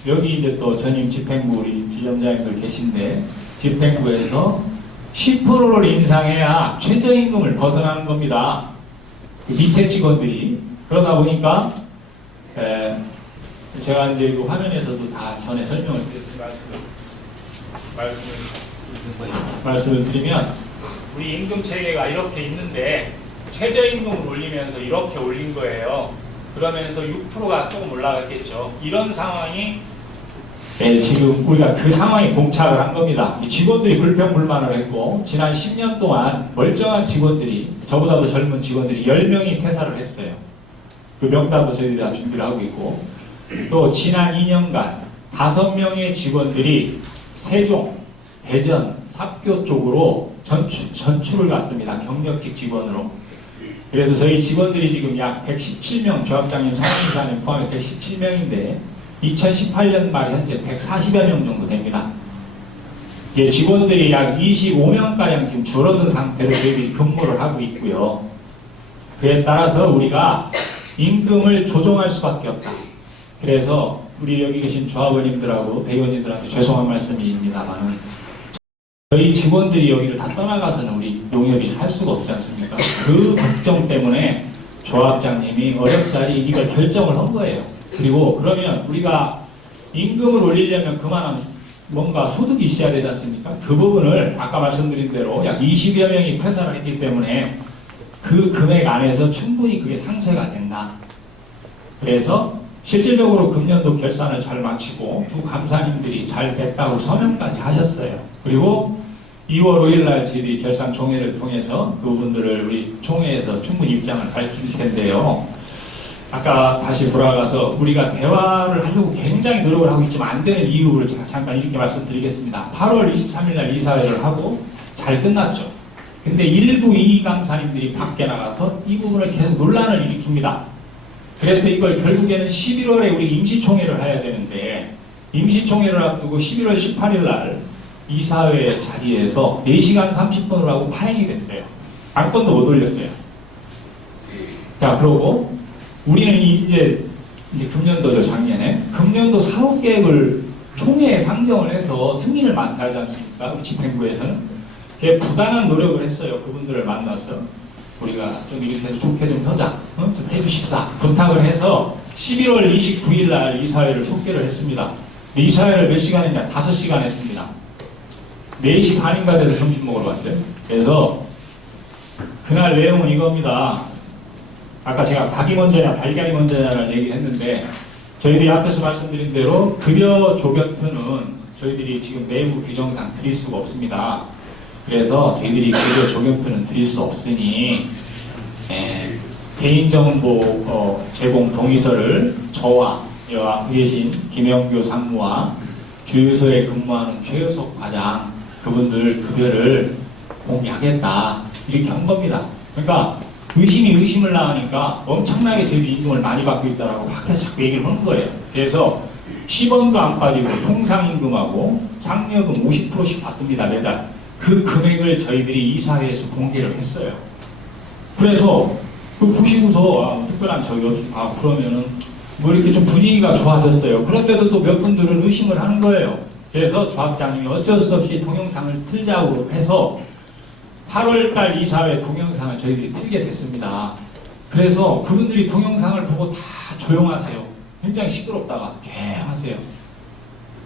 여기 이제 또 전임 집행부 우리 지점장님들 계신데 집행부에서 10%를 인상해야 최저임금을 벗어나는 겁니다. 그 밑에 직원들이. 그러다 보니까 제가 이제 그 화면에서도 다 전에 설명을 드렸습니다. 말씀을 드리면 우리 임금 체계가 이렇게 있는데 최저임금을 올리면서 이렇게 올린 거예요. 그러면서 6%가 조금 올라갔겠죠. 이런 상황이 지금 우리가 그 상황에 봉착을 한 겁니다. 직원들이 불평불만을 했고 지난 10년 동안 멀쩡한 직원들이 저보다도 젊은 직원들이 10명이 퇴사를 했어요. 그 명단도 저희들이 다 준비를 하고 있고 또 지난 2년간 5명의 직원들이 세종, 대전, 삽교 쪽으로 전출을 갔습니다. 경력직 직원으로. 그래서 저희 직원들이 지금 약 117명, 조합장님, 상임이사님 포함해 117명인데 2018년 말 현재 140여 명 정도 됩니다. 직원들이 약 25명가량 지금 줄어든 상태로 저희들이 근무를 하고 있고요. 그에 따라서 우리가 임금을 조정할 수밖에 없다. 그래서 우리 여기 계신 조합원님들하고 대의원님들한테 죄송한 말씀입니다만 저희 직원들이 여기를 다 떠나가서는 우리 농협이 살 수가 없지 않습니까? 그 걱정 때문에 조합장님이 어렵사리 이걸 결정을 한 거예요. 그리고 그러면 우리가 임금을 올리려면 그만한 뭔가 소득이 있어야 되지 않습니까? 그 부분을 아까 말씀드린 대로 약 20여 명이 퇴사를 했기 때문에 그 금액 안에서 충분히 그게 상쇄가 된다. 그래서 실질적으로 금년도 결산을 잘 마치고 두 감사님들이 잘 됐다고 서명까지 하셨어요. 그리고 2월 5일 날 저희들이 결산 총회를 통해서 그분들을 우리 총회에서 충분히 입장을 밝힐 텐데요. 아까 다시 돌아가서 우리가 대화를 하려고 굉장히 노력을 하고 있지만 안 되는 이유를 제가 잠깐 이렇게 말씀드리겠습니다. 8월 23일 날 이사회를 하고 잘 끝났죠. 근데 일부 이감사님들이 밖에 나가서 이 부분을 계속 논란을 일으킵니다. 그래서 이걸 결국에는 11월에 우리 임시총회를 해야 되는데 임시총회를 앞두고 11월 18일 날 이사회 자리에서 4시간 30분을 하고 파행이 됐어요. 안건도 못 올렸어요. 자, 그러고 우리는 이제 금년도죠, 작년에. 금년도 사업계획을 총회에 상정을 해서 승인을 맡아야 하지 않습니까? 우리 집행부에서는. 그게 부당한 노력을 했어요. 그분들을 만나서. 우리가 좀 이렇게 해서 좋게 좀 하자. 좀 해주십사. 부탁을 해서 11월 29일 날 이사회를 속개를 했습니다. 이사회를 몇 시간 했냐? 5시간 했습니다. 4시 반인가 돼서 점심 먹으러 갔어요. 그래서 그날 내용은 이겁니다. 아까 제가 닭이 먼저냐 달걀이 먼저냐를 얘기했는데 저희들이 앞에서 말씀드린 대로 급여 조견표는 저희들이 지금 내부 규정상 드릴 수가 없습니다. 그래서 저희들이 급여 조견표는 드릴 수 없으니 개인정보 제공 동의서를 저와 앞에 계신 김영교 상무와 주유소에 근무하는 최효석 과장 그분들 급여를 공개하겠다 이렇게 한 겁니다. 그러니까 의심이 의심을 낳으니까 엄청나게 저희들이 임금을 많이 받고 있다라고 밖에서 자꾸 얘기를 하는 거예요. 그래서 10원도 안 빠지고 통상임금하고 상여금 50%씩 받습니다, 매달. 그 금액을 저희들이 이사회에서 공개를 했어요. 그래서 그 보시고서 특별한 적이 없이 그러면은 뭐 이렇게 좀 분위기가 좋아졌어요. 그런데도 또 몇 분들은 의심을 하는 거예요. 그래서 조합장님이 어쩔 수 없이 동영상을 틀자고 해서 8월달 이사회 동영상을 저희들이 틀게 됐습니다. 그래서 그분들이 동영상을 보고 다 조용하세요. 굉장히 시끄럽다가 조용하세요.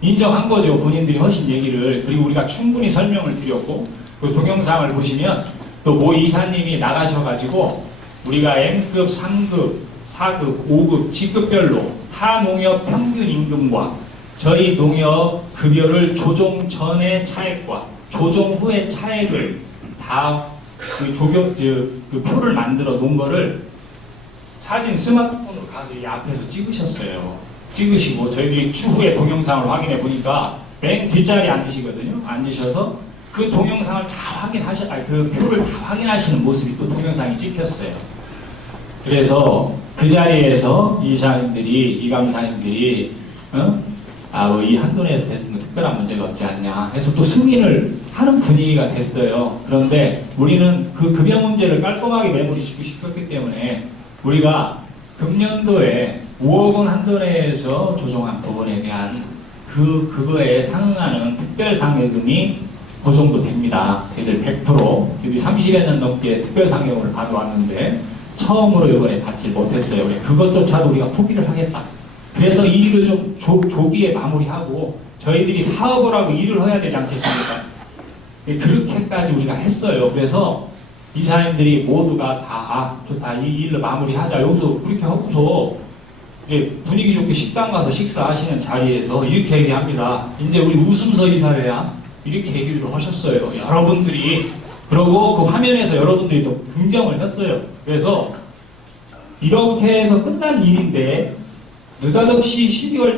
인정한 거죠. 본인들이 하신 얘기를. 그리고 우리가 충분히 설명을 드렸고 그 동영상을 보시면 또 모 이사님이 나가셔가지고 우리가 M급, 3급, 4급, 5급 직급별로 타 농협 평균 임금과 저희 농협 급여를 조정 전의 차액과 조정 후의 차액을 다 그 표를 만들어 놓은 거를 사진 스마트폰으로 가서 이 앞에서 찍으셨어요. 찍으시고 저희들이 추후에 동영상을 확인해 보니까 맨 뒷자리에 앉으시거든요. 앉으셔서 그 동영상을 다 그 표를 다 확인하시는 모습이 또 동영상이 찍혔어요. 그래서 그 자리에서 이사님들이, 이감사님들이 이 한돈에서 됐으면 특별한 문제가 없지 않냐 해서 또 승인을 하는 분위기가 됐어요. 그런데 우리는 그 급여 문제를 깔끔하게 메모리 짓고 싶었기 때문에 우리가 금년도에 5억 원 한돈에서 조정한 부분에 대한 그거에 상응하는 특별상여금이 그 정도 됩니다. 저희들 100%, 저희들이 30여 년 넘게 특별상여금을 받아왔는데 처음으로 이번에 받지 못했어요. 그것조차도 우리가 포기를 하겠다. 그래서 이 일을 좀 조기에 마무리하고 저희들이 사업을 하고 일을 해야 되지 않겠습니까? 그렇게까지 우리가 했어요. 그래서 이사님들이 모두가 다 좋다 이 일을 마무리하자 여기서 그렇게 하고서 이제 분위기 좋게 식당 가서 식사하시는 자리에서 이렇게 얘기합니다. 이제 우리 웃음서 이사회야 이렇게 얘기를 하셨어요. 여러분들이. 그러고 그 화면에서 여러분들이 또 긍정을 했어요. 그래서 이렇게 해서 끝난 일인데 느닷없이 12월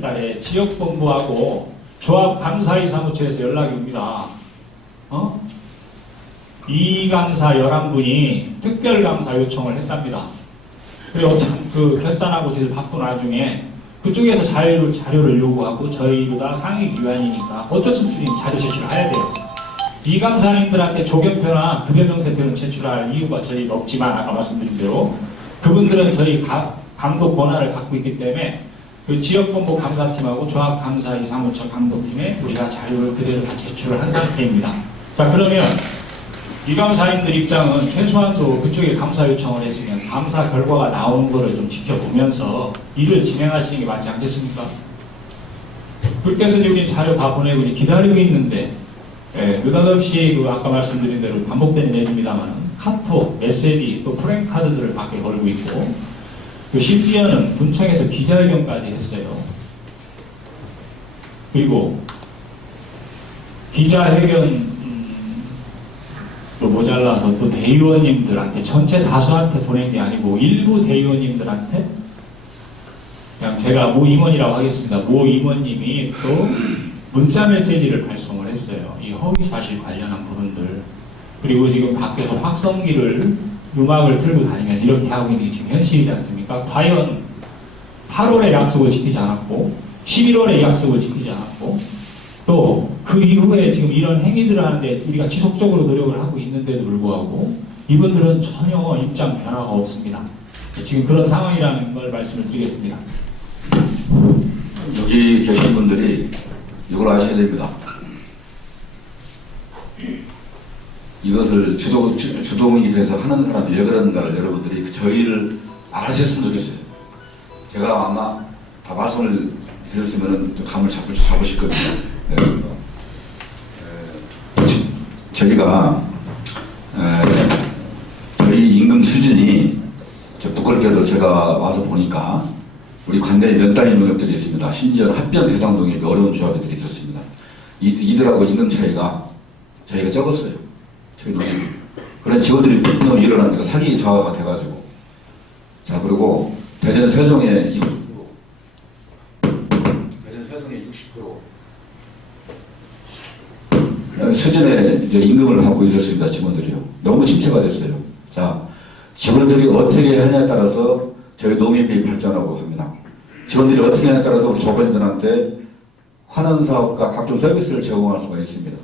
달에 지역본부하고 조합감사위 사무처에서 연락이 옵니다. 이 감사 11분이 특별감사 요청을 했답니다. 그리고 그 결산하고 저희들 바쁜 와중에 그쪽에서 자료를 요구하고 저희보다 상위 기관이니까 어쩔 수 없이 자료 제출해야 돼요. 이 감사님들한테 조견표나 급여명세표는 제출할 이유가 저희가 없지만 아까 말씀드린 대로 그분들은 저희 감독 권한을 갖고 있기 때문에 그 지역본부 감사팀하고 조합감사위 사무처 감독팀에 우리가 자료를 그대로 다 제출을 한 상태입니다. 자, 그러면 이 감사님들 입장은 최소한도 그쪽에 감사 요청을 했으면 감사 결과가 나오는 거를 좀 지켜보면서 일을 진행하시는 게 맞지 않겠습니까? 그렇게 해서 우리 자료 다 보내고 기다리고 있는데 느닷없이 아까 말씀드린 대로 반복되는 얘기입니다만 카톡, 메시지, 또 프랭카드들을 밖에 걸고 있고 심지어는 분청에서 기자회견까지 했어요. 그리고 기자회견 또 모자라서 또 대의원님들한테 전체 다수한테 보낸 게 아니고 일부 대의원님들한테 그냥 제가 모 임원이라고 하겠습니다. 모 임원님이 또 문자 메시지를 발송을 했어요. 이 허위사실 관련한 부분들. 그리고 지금 밖에서 확성기를 음악을 틀고 다니면서 이렇게 하고 있는 게 지금 현실이지 않습니까? 과연 8월에 약속을 지키지 않았고 11월에 약속을 지키지 않았고 또 그 이후에 지금 이런 행위들을 하는데 우리가 지속적으로 노력을 하고 있는데도 불구하고 이분들은 전혀 입장 변화가 없습니다. 지금 그런 상황이라는 걸 말씀을 드리겠습니다. 여기 계신 분들이 이걸 아셔야 됩니다. 이것을 주동이 돼서 하는 사람이 왜 그런가를 여러분들이 저희를 알아셨으면 좋겠어요. 제가 아마 다 말씀을 드렸으면 감을 잡으실 겁니다. 네. 저희가 저희 임금 수준이 부끄럽게도 제가 와서 보니까 우리 관내에 몇 단위 농협들이 있습니다. 심지어 합병 대상 농협이 어려운 조합들이 있었습니다. 이들하고 임금 차이가 저희가 적었어요. 저희 농협이. 그런 직원들이 분명히 일어나니까 사기 저하가 돼가지고. 자, 그리고 대전 세종의 60%. 대전 세종의 60%. 수준의 이제 임금을 받고 있었습니다. 직원들이요. 너무 침체가 됐어요. 자, 직원들이 어떻게 하냐에 따라서 저희 농협이 발전하고 합니다. 직원들이 어떻게 하냐에 따라서 우리 조합원들한테 환원 사업과 각종 서비스를 제공할 수가 있습니다.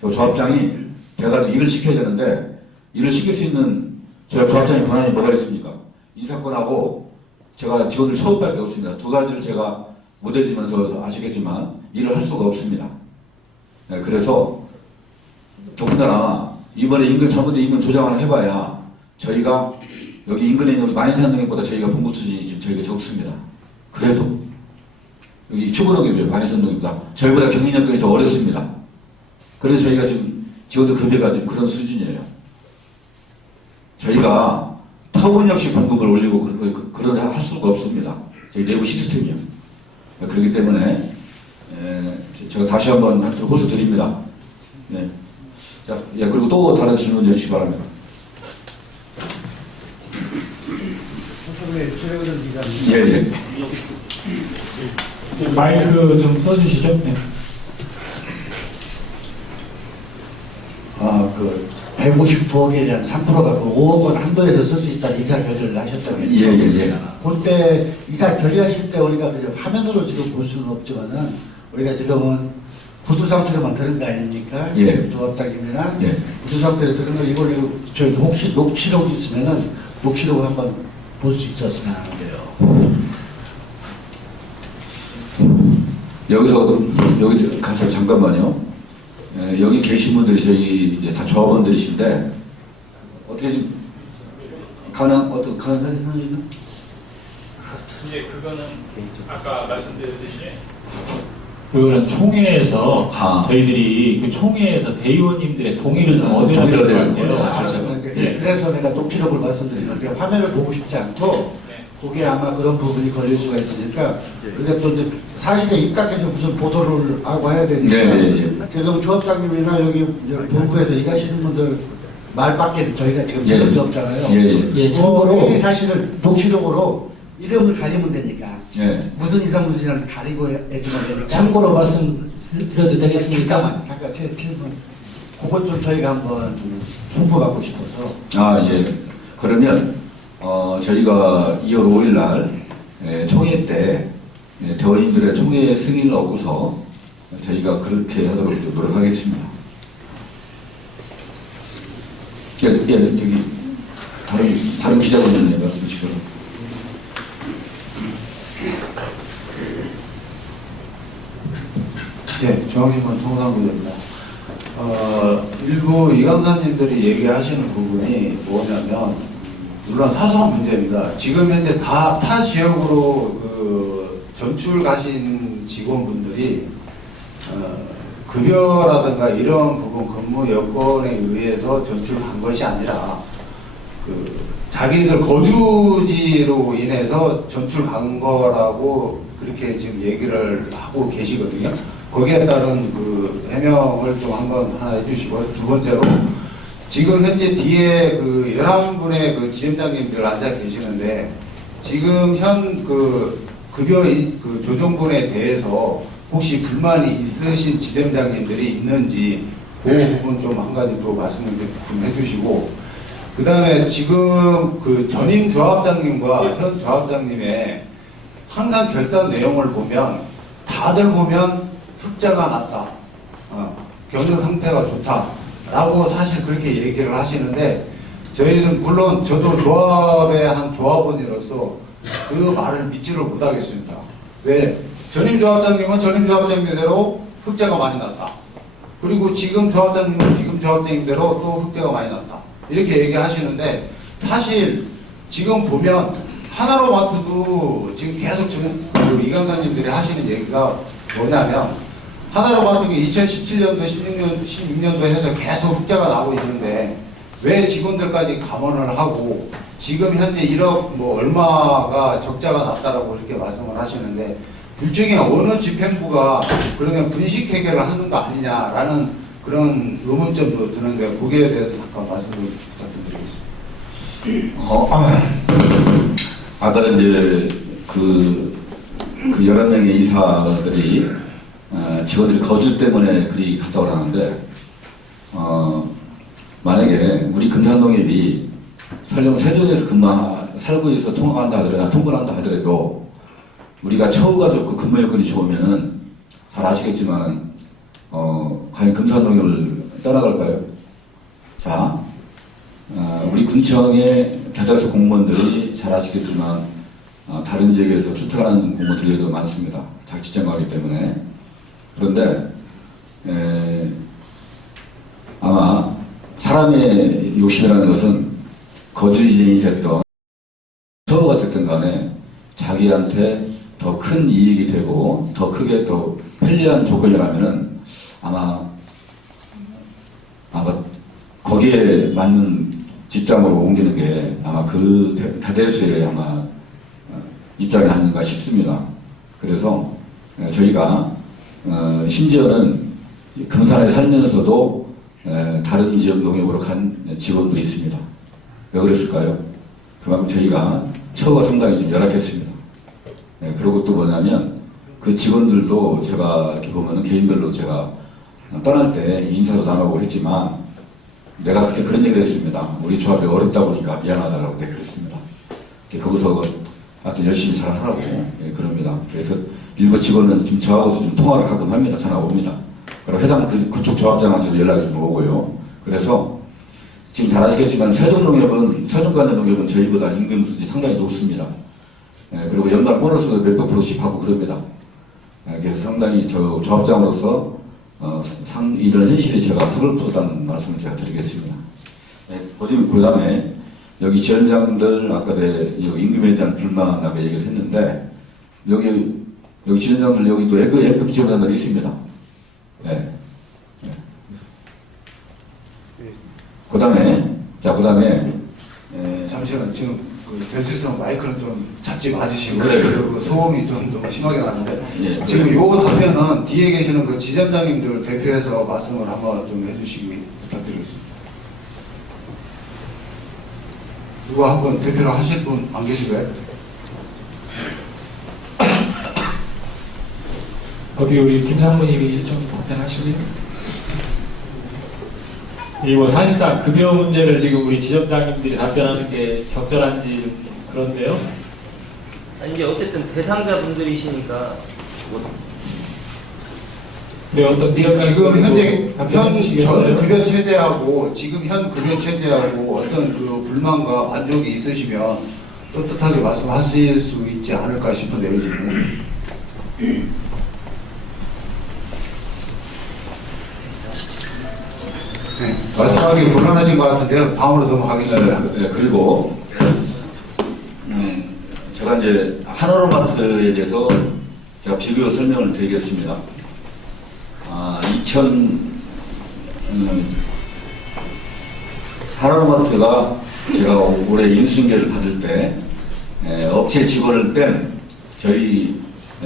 저 조합장이 돼가지고 일을 시켜야 되는데 일을 시킬 수 있는 제가 조합장의 권한이 뭐가 있습니까? 인사권하고 제가 직원들 처음밖에 없습니다. 두 가지를 제가 못 해주면서 아시겠지만 일을 할 수가 없습니다. 네, 그래서 더군다나 이번에 임금 잘못된 임금 조정을 해봐야 저희가 여기 인근에 있는 만인산농협보다 저희가 본부 수준이 지금 저희가 적습니다. 그래도 여기 추구농협이에요. 만인산농협보다 저희보다 경인연동이 더 어렵습니다. 그래서 저희가 지금 직원들 급여가 지금 그런 수준이에요. 저희가 터무니없이 봉급을 올리고 그런 할 수가 없습니다. 저희 내부 시스템이요. 그렇기 때문에 제가 다시 한번 호소 드립니다. 네. 자, 예, 그리고 또 다른 질문 주시기 바랍니다. 예, 예. 마이크 좀 써주시죠. 네. 그 159억에 대한 3%가 그 5억 원 한도에서 쓸 수 있다는 이사 결의를 하셨다면요. 예, 예, 예. 그때 이사 결의하실 때 우리가 그냥 화면으로 지금 볼 수는 없지만은 우리가 지금은 구두 상태로만 들은 거 아닙니까? 예. 조합장님이나 예. 구두 상태로 들은 거 이걸 저희 혹시 녹취록 있으면은 녹취록 한번 볼 수 있었으면 하는데요. 여기 가서 잠깐만요. 여기 계신 분들이 저희 이제 다 조합원들이신데 어떻게 좀 가능하시나? 이제 그거는 아까 말씀드렸듯이 그거는 총회에서 저희들이 그 총회에서 대의원님들의 동의를 좀 얻어야 될 것 같아요. 알았습니다. 네. 그래서 내가 녹취록을 말씀드린 건데 화면을 보고 싶지 않고 그게 아마 그런 부분이 걸릴 수가 있으니까 우리가 또 이제 사실에 입각해서 무슨 보도를 하고 해야 되니까 지금 조합장님이나 여기 이제 본부에서 일하시는 분들 말밖에 저희가 지금 들은 게 없잖아요. 예, 참고로 이 사실을 녹취록으로 이름을 가리면 되니까 무슨 이상 무슨 이상 가리고 해주면 되니까 참고로 말씀드려도 되겠습니까? 잠깐 제 질문 그것 좀 저희가 한번 홍보받고 싶어서 예. 그러면 저희가 2월 5일 날 총회 때 대원님들의 총회 승인을 얻고서 저희가 그렇게 하도록 좀 노력하겠습니다. 여기 다른 기자분들 말씀 주시죠. 예, 중앙신문 송상구입니다. 일부 이 강사님들이 얘기하시는 부분이 뭐냐면, 물론 사소한 문제입니다. 지금 현재 타 지역으로 전출 가신 직원분들이 급여라든가 이런 부분 근무 여건에 의해서 전출 간 것이 아니라 자기들 거주지로 인해서 전출 간 거라고 그렇게 지금 얘기를 하고 계시거든요. 거기에 따른 해명을 좀 한번 하나 해주시고, 두 번째로 지금 현재 뒤에 11분의 지점장님들 앉아 계시는데 지금 현 급여 조정분에 대해서 혹시 불만이 있으신 지점장님들이 있는지 그 부분 좀 한 가지 또 말씀을 좀 해주시고, 그 다음에 지금 그 전임 조합장님과 현 조합장님의 항상 결산 내용을 보면 다들 보면 흑자가 났다. 경영 상태가 좋다라고 사실 그렇게 얘기를 하시는데 저희는 물론 저도 조합의 한 조합원으로서 그 말을 믿지를 못하겠습니다. 왜? 전임 조합장님은 전임 조합장님대로 흑자가 많이 났다. 그리고 지금 조합장님은 지금 조합장님대로 또 흑자가 많이 났다. 이렇게 얘기하시는데 사실 지금 보면 하나로마트도 지금 계속 그 이강관님들이 하시는 얘기가 뭐냐면 하나로마트가 2017년도, 16년도 해서 계속 흑자가 나고 있는데 왜 직원들까지 감원을 하고 지금 현재 1억 뭐 얼마가 적자가 났다라고 이렇게 말씀을 하시는데 둘 중에 어느 집행부가 그러면 분식 해결을 하는 거 아니냐라는 그런 의문점도 드는데 거기에 대해서 잠깐 말씀을 부탁드리겠습니다. 아까 이제 그 11명의 이사들이 직원들이 거주 때문에 그리 갔다 오라는데 만약에 우리 금산농협이 설령 세종에서 살고 있어 통학한다 하더라도 통근한다 하더라도 우리가 처우가 좋고 근무 여건이 좋으면은 잘 아시겠지만 과연 금산농협을 떠나갈까요? 자, 우리 군청의 교대소 공무원들이 잘 아시겠지만 다른 지역에서 출퇴근하는 공무원들이 많습니다. 자치정하기 때문에. 그런데 아마 사람의 욕심이라는 것은 거주인이 됐던 처우가 됐든 간에 자기한테 더 큰 이익이 되고 더 크게 더 편리한 조건이라면은 아마 거기에 맞는 직장으로 옮기는 게 아마 그 대다수의 아마 입장이 아닌가 싶습니다. 그래서 저희가 심지어는 금산에 살면서도 다른 지역 농협으로 간 직원도 있습니다. 왜 그랬을까요? 그만큼 저희가 처우가 상당히 좀 열악했습니다. 그리고 또 뭐냐면 그 직원들도 제가 이렇게 보면은 개인별로 제가 떠날 때 인사도 나누고 했지만 내가 그때 그런 얘기를 했습니다. 우리 조합이 어렵다 보니까 미안하다라고 내가 그랬습니다. 거기서 하여튼 열심히 잘 하라고 그럽니다. 그래서 일부 직원은 지금 저하고도 좀 통화를 가끔 합니다. 전화가 옵니다. 그리고 해당 그쪽 조합장한테도 연락이 좀 오고요. 그래서 지금 잘 아시겠지만 세종관련농협은 저희보다 임금 수준이 상당히 높습니다. 그리고 연말 보너스도 몇백 프로씩 받고 그럽니다. 그래서 상당히 저 조합장으로서 이런 현실이 제가 서글프다는 말씀을 제가 드리겠습니다. 그 다음에 여기 지원장들 아까 임금에 대한 불만 아까 얘기를 했는데 여기 지원장들 여기 또 A급 지원자들이 있습니다. 그 다음에 잠시만 지금 그 변칠성 마이크는 좀 잡지 마시고 그래. 그리고 소음이 좀 너무 심하게 나는데 예, 지금 요 답변은 뒤에 계시는 그 지점장님들 대표해서 말씀을 한번 좀 해주시기 부탁드리겠습니다. 누가 한번 대표를 하실 분 안 계시고요? 어떻게 우리 김상무님이 좀 답변하실래요? 이 사실상 급여 문제를 지금 우리 지점장님들이 답변하는 게 적절한지 좀 그런데요. 이게 어쨌든 대상자분들이시니까 네, 어떤 지금 현재 현 해주시겠어요? 급여 체제하고 지금 현 급여 체제하고 어떤 그 불만과 만족이 있으시면 떳떳하게 말씀하실 수 있지 않을까 싶은데요, 지금. 네, 말씀하기 곤란하신 것 같은데요. 다음으로 넘어가겠습니다. 그리고 제가 이제 하나로마트에 대해서 제가 비교 설명을 드리겠습니다. 하나로마트가 제가 올해 인수인계를 받을 때 업체 직원을 뺀 저희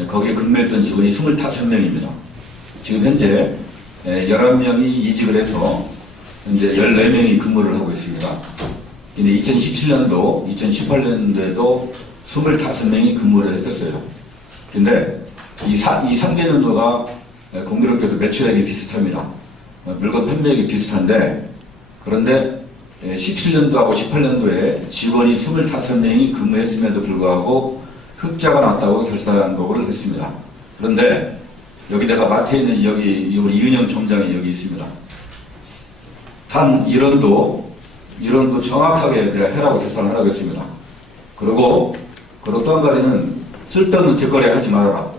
거기에 근무했던 직원이 25명입니다. 지금 현재 11명이 이직을 해서 현재 14명이 근무를 하고 있습니다. 근데 2017년도, 2018년도에도 25명이 근무를 했었어요. 근데 이 상계년도가 공교롭게도 매출액이 비슷합니다. 물건 판매액이 비슷한데, 그런데 17년도하고 18년도에 직원이 25명이 근무했음에도 불구하고 흑자가 났다고 결산 보고를 했습니다. 그런데 여기다가 마트에 있는 여기 우리 이은영 총장이 여기 있습니다. 단 이론도 정확하게 내가 해라고 결산을 하라고 했습니다. 그리고 또 한 가지는 쓸데없는 뒷거래 하지 말아라.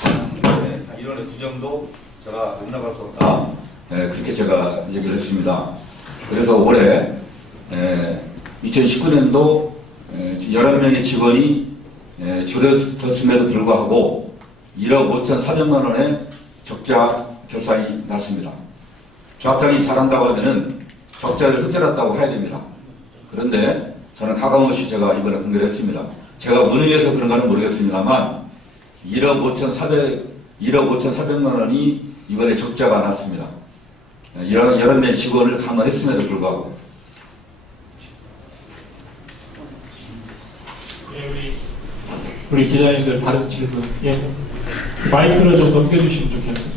단 이론의 규정도 제가 용납할 수 없다. 그렇게 제가 얘기를 했습니다. 그래서 올해 2019년도 11명의 직원이 줄여졌음에도 불구하고 1억 5,400만 원의 적자 결산이 났습니다. 조합장이 잘한다고 하면은 적자를 흑자났다고 해야 됩니다. 그런데 저는 가감없이 제가 이번에 공개를 했습니다. 제가 운영해서 그런가는 모르겠습니다만 1억 5,400만 원이 이번에 적자가 났습니다. 11명 직원을 감안했음에도 불구하고. 우리 기자님들 다른 질문. 예. 마이크를 좀 넘겨주시면 좋겠네요.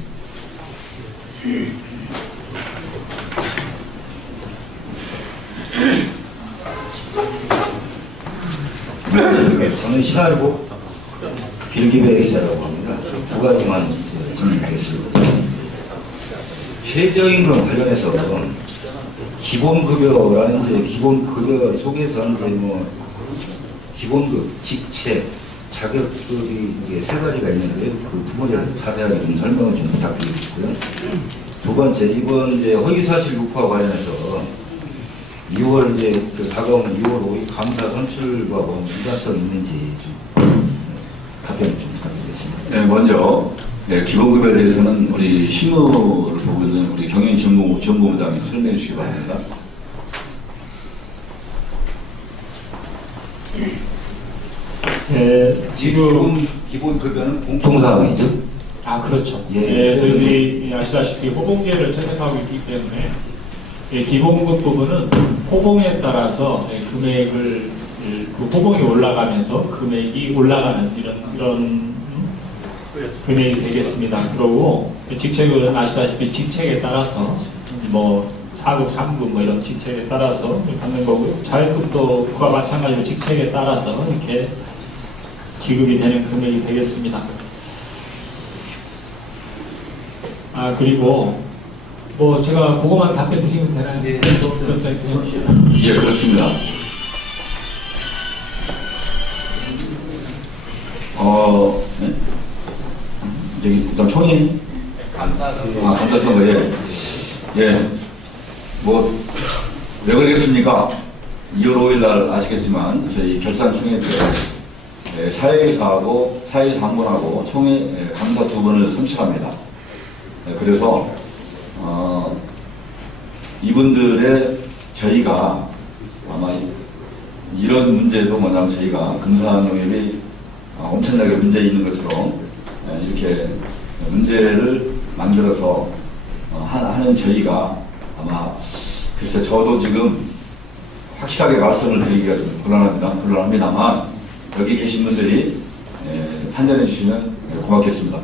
저는 신화일보 빌기배 기자라고 합니다. 두 가지만 질문하겠습니다. 최저임금 관련해서 기본급여라는 이제 기본급여 속에서는 이제 뭐 기본급, 직책, 자격급이 이게 세 가지가 있는데 그 부분에 자세하게 좀 설명을 좀 부탁드리고요. 두 번째, 이번 이제 허위사실 유포와 관련해서 2월 이제 다가오는 2월 5일 감사 선출과 뭐 일관성 있는지 좀 답변 좀 부탁드리겠습니다. 네, 먼저 기본급여에 대해서는 우리 실무를 보고 있는 우리 경영지원본부장이 설명해 주시기 바랍니다. 지금 기본급여는 공통사항이죠? 아, 그렇죠. 예, 저희들이 아시다시피 호봉계를 채택하고 있기 때문에 기본급 부분은 호봉에 따라서 금액을 그 호봉이 올라가면서 금액이 올라가는 이런 금액이 되겠습니다. 그리고 직책은 아시다시피 직책에 따라서 뭐 4급, 3급 뭐 이런 직책에 따라서 받는 거고요. 자격급도 그와 마찬가지로 직책에 따라서 이렇게 지급이 되는 금액이 되겠습니다. 아, 그리고 뭐 제가 그거만 답변 드리면 되나요? 네. 예, 그렇습니다. 네? 저기 일단 총리 감사선거 예. 뭐 왜 그러겠습니까? 2월 5일 날 아시겠지만 저희 결산총회 때 사회이사하고 사회장본하고 총회 감사 두 번을 선출합니다. 그래서 이분들의 저희가 아마 이런 문제도 뭐냐면 저희가 금산농협이 엄청나게 문제 있는 것처럼 이렇게 문제를 만들어서 하는 저희가 아마 글쎄 저도 지금 확실하게 말씀을 드리기가 좀 곤란합니다만 여기 계신 분들이 판단해 주시면 고맙겠습니다.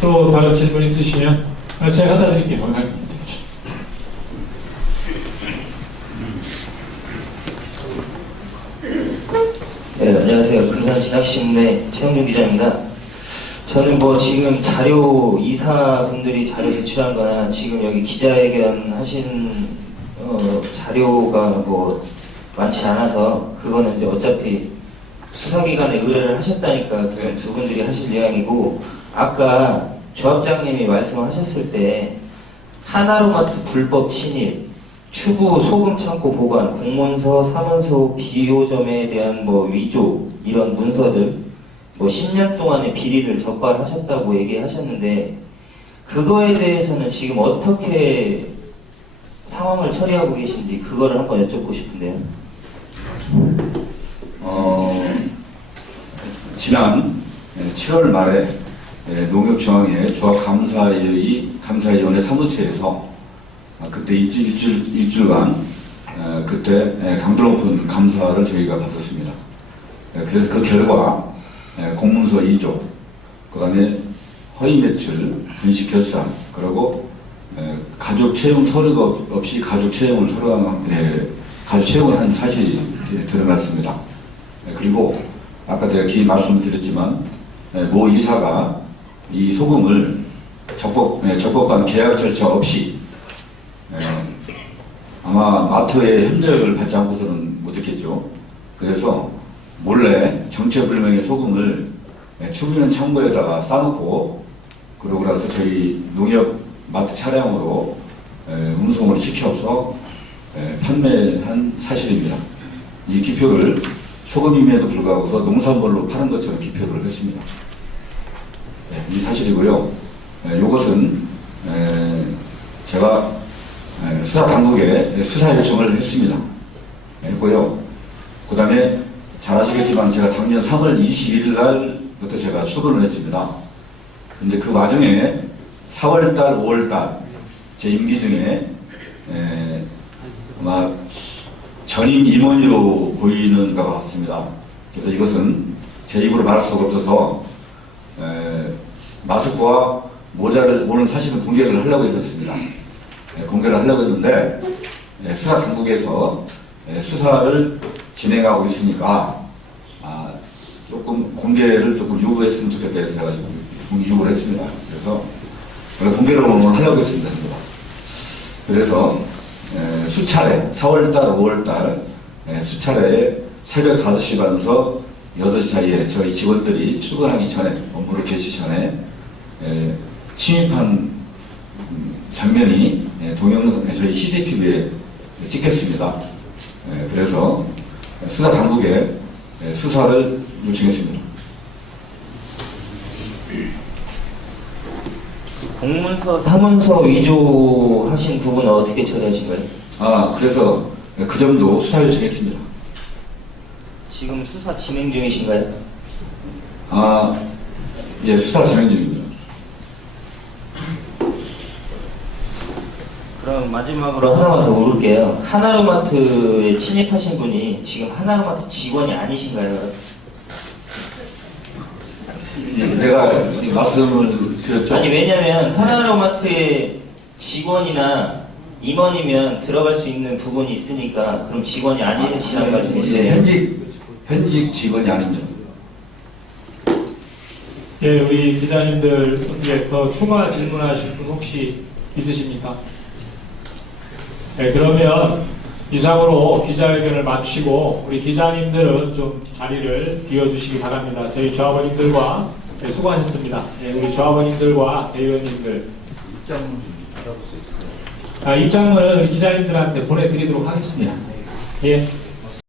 또 다른 질문 있으시면 제가 하다 드릴게요. 네, 안녕하세요. 금산진학신문의 최영준 기자입니다. 저는 뭐 지금 자료 이사분들이 자료 제출한 거나 지금 여기 기자회견 하신 자료가 뭐 많지 않아서 그거는 이제 어차피 수사기관에 의뢰를 하셨다니까 그건 두 분들이 하실 이야기고, 아까 조합장님이 말씀하셨을 때 하나로마트 불법 침입, 추부 소금 창고 보관, 공문서, 사문서, 비호점에 대한 뭐 위조 이런 문서들 뭐 10년 동안의 비리를 적발하셨다고 얘기하셨는데 그거에 대해서는 지금 어떻게 상황을 처리하고 계신지 그거를 한번 여쭙고 싶은데요. 지난 7월 말에 농협중앙회 조합감사위원회 사무처에서 그때 일주일간 그때 강도 높은 감사를 저희가 받았습니다. 그래서 그 결과 공문서 2조, 그 다음에 허위 매출, 분식 결산, 그리고 가족 채용 서류가 없이 가족 채용을 한 사실이 드러났습니다. 그리고 아까 제가 긴 말씀드렸지만 모 이사가 이 소금을 적법한 계약 절차 없이 아마 마트의 협력을 받지 않고서는 못했겠죠. 그래서 몰래 정체불명의 소금을 추구면 창고에다가 싸놓고 그러고 나서 저희 농협 마트 차량으로 운송을 시켜서 판매한 사실입니다. 이 기표를 소금임에도 불구하고서 농산물로 파는 것처럼 기표를 했습니다. 이 사실이고요. 이것은 제가 수사 당국에 수사 요청을 했습니다. 했고요. 그 다음에 잘 아시겠지만 제가 작년 3월 21일 날부터 제가 수근을 했습니다. 근데 그 와중에 4월달, 5월달 제 임기 중에 아마 전임 임원으로 보이는 것 같습니다. 그래서 이것은 제 입으로 말할 수가 없어서 마스크와 모자를 오는 사실은 공개를 하려고 했었습니다. 공개를 하려고 했는데 수사 당국에서 수사를 진행하고 있으니까 조금 공개를 조금 요구했으면 좋겠다 해서 제가 요구를 했습니다. 그래서 원래 공개를 하려고 했습니다. 그래서 수차례 4월달, 5월달 수차례 새벽 5시 반에서 6시 사이에 저희 직원들이 출근하기 전에 업무를 개시 전에 침입한 장면이 동영상 저희 CCTV에 찍혔습니다. 그래서 수사 당국에 수사를 요청했습니다. 공문서, 사문서 위조하신 부분은 어떻게 처리하신 거예요? 그래서 그 점도 수사 요청했습니다. 지금 수사 진행 중이신가요? 예, 수사 진행 중입니다. 그럼 마지막으로 하나만 더 물을게요. 하나로마트에 침입하신 분이 지금 하나로마트 직원이 아니신가요? 내가 말씀을 드렸죠. 아니 왜냐면 하나로마트의 직원이나 임원이면 들어갈 수 있는 부분이 있으니까 그럼 직원이 아니시라는 말씀이시네요. 현직 직원이 아닙니다. 예, 우리 기자님들 더 추가 질문하실 분 혹시 있으십니까? 네, 그러면 이상으로 기자회견을 마치고 우리 기자님들은 좀 자리를 비워주시기 바랍니다. 저희 조합원님들과 수고하셨습니다. 네, 우리 조합원님들과 대의원님들 입장문은 우리 기자님들한테 보내드리도록 하겠습니다. 예.